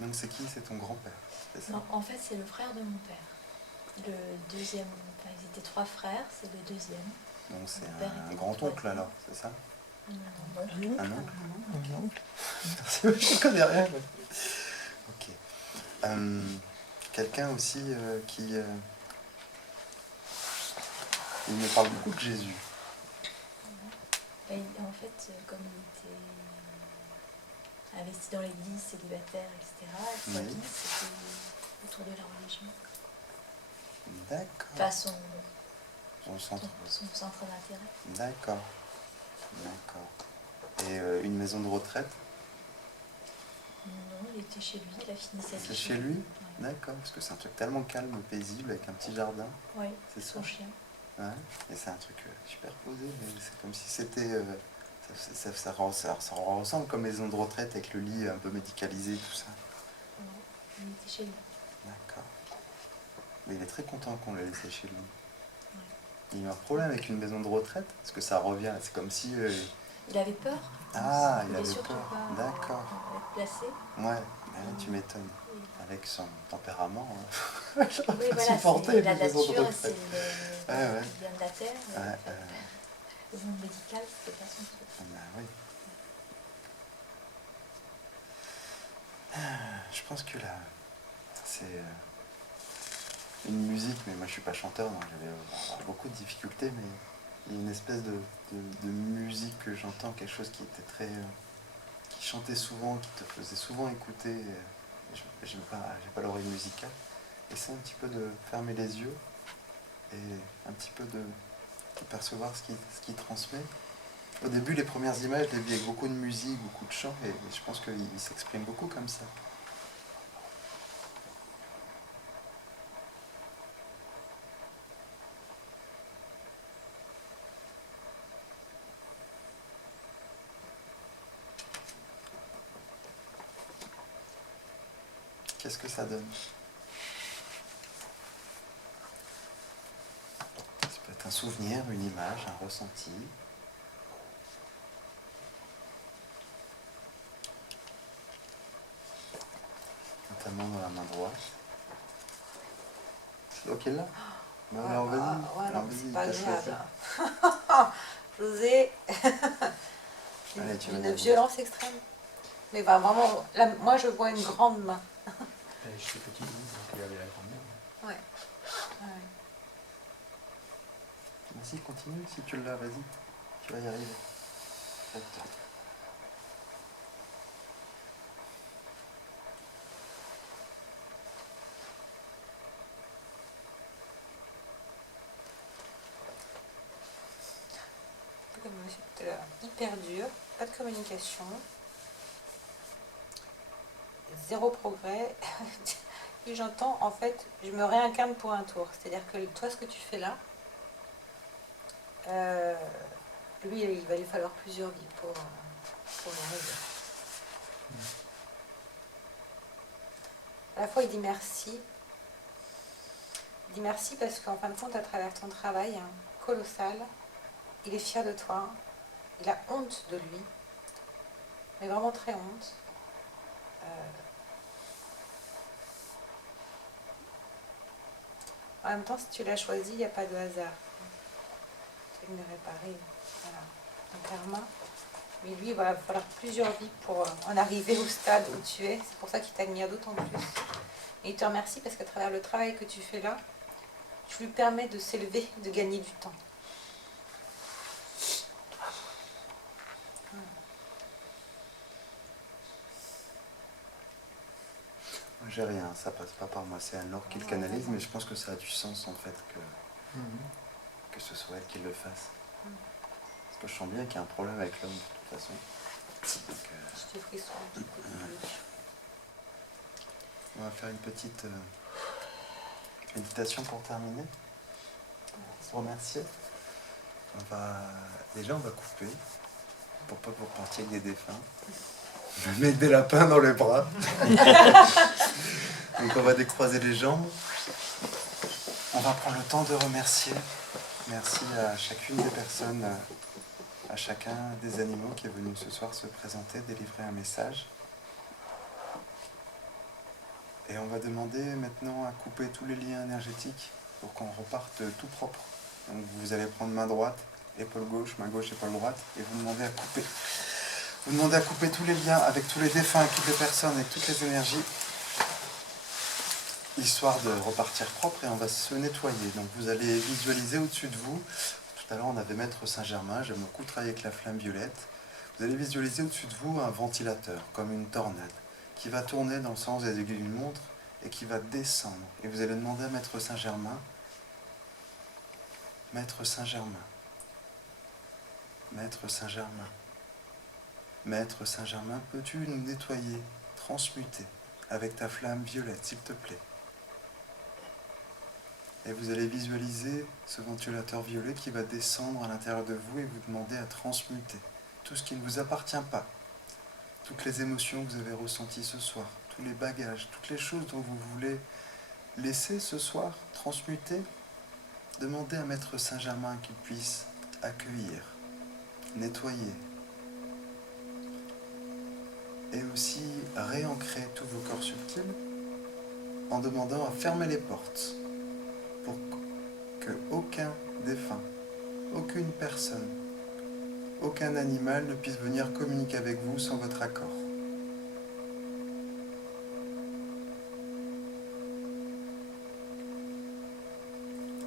donc c'est qui? C'est ton grand-père, c'est ça? Non, en fait, c'est le frère de mon père. Le deuxième, enfin, ils étaient 3 frères, c'est le deuxième. Donc c'est Mon père un était grand-oncle alors, c'est ça? Non, Un oncle? Je connais rien. Mais... Ok. Quelqu'un aussi qui... il me parle beaucoup de Jésus. Et en fait, comme il était investi dans l'église, célibataire, etc., sa Oui. vie, c'était autour de la religion. D'accord. Pas son centre. centre d'intérêt. D'accord. D'accord. Et une maison de retraite? Non, il était chez lui, il a fini sa vie. C'est chez lui? Ouais. D'accord, parce que c'est un truc tellement calme, paisible, avec un petit jardin. Ouais, C'est son ça. chien. Ouais. Et c'est un truc super posé, mais c'est comme si c'était... ça ressemble comme maison de retraite avec le lit un peu médicalisé, tout ça. Ouais, il était chez lui. D'accord. Mais il est très content qu'on l'ait laissé chez lui. Ouais. Il y a eu un problème avec une maison de retraite, parce que ça revient, c'est comme si... Il avait peur. Ah, il voulait avait surtout peur. pas D'accord. être placé. Ouais, tu m'étonnes. Oui. Avec son tempérament, Oui, pas voilà, supporter c'est une la maison de nature, retraite. c'est Ouais, ouais. qui vient de la terre. Ouais, Le monde médical, c'était pas son truc. bah oui. Je pense que là, c'est une musique, mais moi je suis pas chanteur, donc j'avais beaucoup de difficultés, mais il y a une espèce de musique que j'entends, quelque chose qui était très... qui chantait souvent, qui te faisait souvent écouter. Je n'ai pas l'oreille musicale. Et c'est un petit peu de fermer les yeux et un petit peu de percevoir ce qu'il transmet. Au début, les premières images, je les vis avec beaucoup de musique, beaucoup de chants, et je pense qu'il s'exprime beaucoup comme ça. Qu'est-ce que ça donne? Ça peut être un souvenir, une image, un ressenti. Notamment dans la main droite. C'est ok là? Bah, alors vas-y. Ouais, Alors, non, vas-y, c'est pas t'as choisi. agréable. José, Allez, tu vas y une arriver. violence extrême. Mais bah, vraiment, là, moi je vois une grande main. J'étais petit, donc il avait la grand-mère. Ouais. Ouais. Vas-y, continue, si tu l'as, vas-y. Tu vas y arriver. Attends. Comme c'était hyper dur, pas de communication, zéro progrès. Et j'entends, en fait, je me réincarne pour un tour. C'est-à-dire que toi, ce que tu fais là, lui, il va lui falloir plusieurs vies pour y arriver. À la fois, il dit merci. Il dit merci parce qu'en fin de compte, à travers ton travail colossal, il est fier de toi. Il a honte de lui. Mais vraiment très honte. En même temps, si tu l'as choisi, il n'y a pas de hasard. C'est une réparer. Voilà. Ton karma. Mais lui, il va falloir plusieurs vies pour en arriver au stade où tu es. C'est pour ça qu'il t'admire d'autant plus. Et il te remercie parce qu'à travers le travail que tu fais là, tu lui permets de s'élever, de gagner du temps. j'ai rien, ça passe pas par moi, c'est Anne-Laure qui le canalise, mais je pense que ça a du sens en fait que ce soit elle qui le fasse. Parce que je sens bien qu'il y a un problème avec l'homme de toute façon. Donc, Je te frissons un petit peu. on va faire une petite méditation pour terminer. Se remercier. Déjà on va couper pour pas que vous repartiez avec des défunts. On va mettre des lapins dans les bras. Donc on va décroiser les jambes. On va prendre le temps de remercier. Merci à chacune des personnes, à chacun des animaux qui est venu ce soir se présenter, délivrer un message. Et on va demander maintenant à couper tous les liens énergétiques pour qu'on reparte tout propre. Donc vous allez prendre main droite, épaule gauche, épaule droite, et vous demandez à couper. Vous demandez à couper tous les liens avec tous les défunts, avec toutes les personnes, avec toutes les énergies, histoire de repartir propre, et on va se nettoyer. Donc vous allez visualiser au-dessus de vous. Tout à l'heure on avait Maître Saint-Germain, j'aime beaucoup travailler avec la flamme violette. Vous allez visualiser au-dessus de vous un ventilateur, comme une tornade, qui va tourner dans le sens des aiguilles d'une montre et qui va descendre. Et vous allez demander à Maître Saint-Germain, Maître Saint-Germain, Maître Saint-Germain, Maître Saint-Germain, peux-tu nous nettoyer, transmuter avec ta flamme violette, s'il te plaît? Et vous allez visualiser ce ventilateur violet qui va descendre à l'intérieur de vous et vous demander à transmuter tout ce qui ne vous appartient pas, toutes les émotions que vous avez ressenties ce soir, tous les bagages, toutes les choses dont vous voulez laisser ce soir, transmuter. Demandez à Maître Saint-Germain qu'il puisse accueillir, nettoyer et aussi réancrer tous vos corps subtils en demandant à fermer les portes pour que aucun défunt, aucune personne, aucun animal ne puisse venir communiquer avec vous sans votre accord.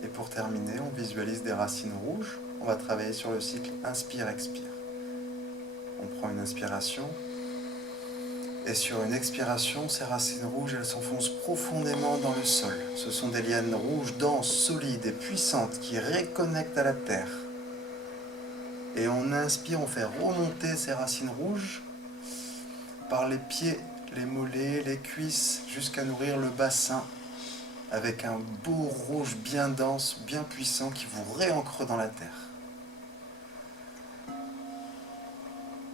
Et pour terminer, on visualise des racines rouges. On va travailler sur le cycle inspire-expire. On prend une inspiration et sur une expiration, ces racines rouges, elles s'enfoncent profondément dans le sol. Ce sont des lianes rouges denses, solides et puissantes qui reconnectent à la terre. Et on inspire, on fait remonter ces racines rouges par les pieds, les mollets, les cuisses, jusqu'à nourrir le bassin avec un beau rouge bien dense, bien puissant qui vous réancre dans la terre.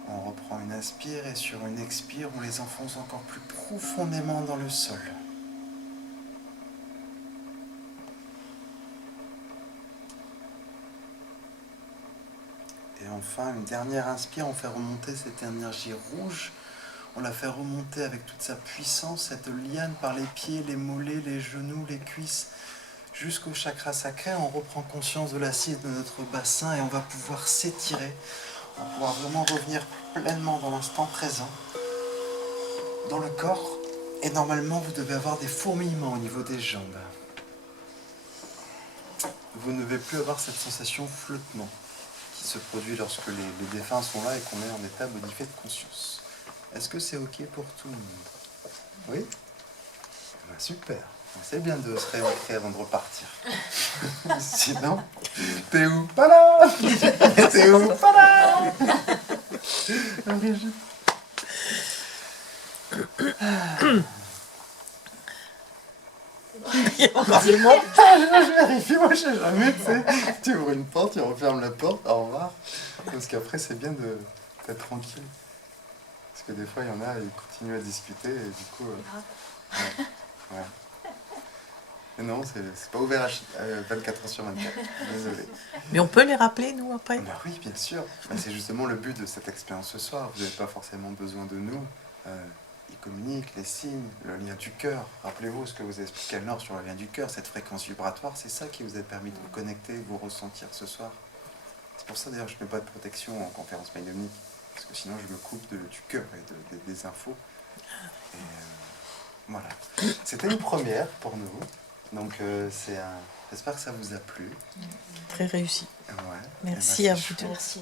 On reprend une inspire et sur une expire, on les enfonce encore plus profondément dans le sol. Et enfin, une dernière inspire, on fait remonter cette énergie rouge. On la fait remonter avec toute sa puissance, cette liane par les pieds, les mollets, les genoux, les cuisses, jusqu'au chakra sacré. On reprend conscience de l'acier de notre bassin et on va pouvoir s'étirer. On va pouvoir vraiment revenir pleinement dans l'instant présent, dans le corps. Et normalement, vous devez avoir des fourmillements au niveau des jambes. Vous ne devez plus avoir cette sensation flottement qui se produit lorsque les défunts sont là et qu'on est en état modifié de conscience. Est-ce que c'est OK pour tout le monde? Oui? Ben, super. C'est bien de se réancrer avant de repartir. Sinon, t'es où? Pas là. T'es où? Pas là. Je vérifie, moi je sais jamais, tu sais. Tu ouvres une porte, tu refermes la porte, au revoir. Parce qu'après c'est bien d'être tranquille. Parce que des fois il y en a, ils continuent à discuter et du coup... ouais. Mais non, c'est pas ouvert à 24 heures sur 24, désolé. Mais on peut les rappeler, nous, après? Bah oui, bien sûr. Bah, c'est justement le but de cette expérience ce soir. Vous n'avez pas forcément besoin de nous. Ils communiquent, les signes, le lien du cœur. Rappelez-vous ce que vous a expliqué Anne-Laure sur le lien du cœur, cette fréquence vibratoire, c'est ça qui vous a permis de vous connecter, de vous ressentir ce soir. C'est pour ça d'ailleurs je ne mets pas de protection en conférence médiumnique, parce que sinon je me coupe du cœur et des infos. Et voilà. C'était une première pour nous. Donc j'espère que ça vous a plu. Très réussi. Ouais. Merci à vous deux. Merci.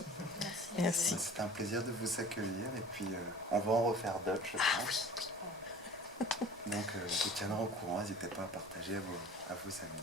Merci. C'était un plaisir de vous accueillir et puis on va en refaire d'autres, je pense. Oui. Donc on vous tiendra au courant, n'hésitez pas à partager à vos amis.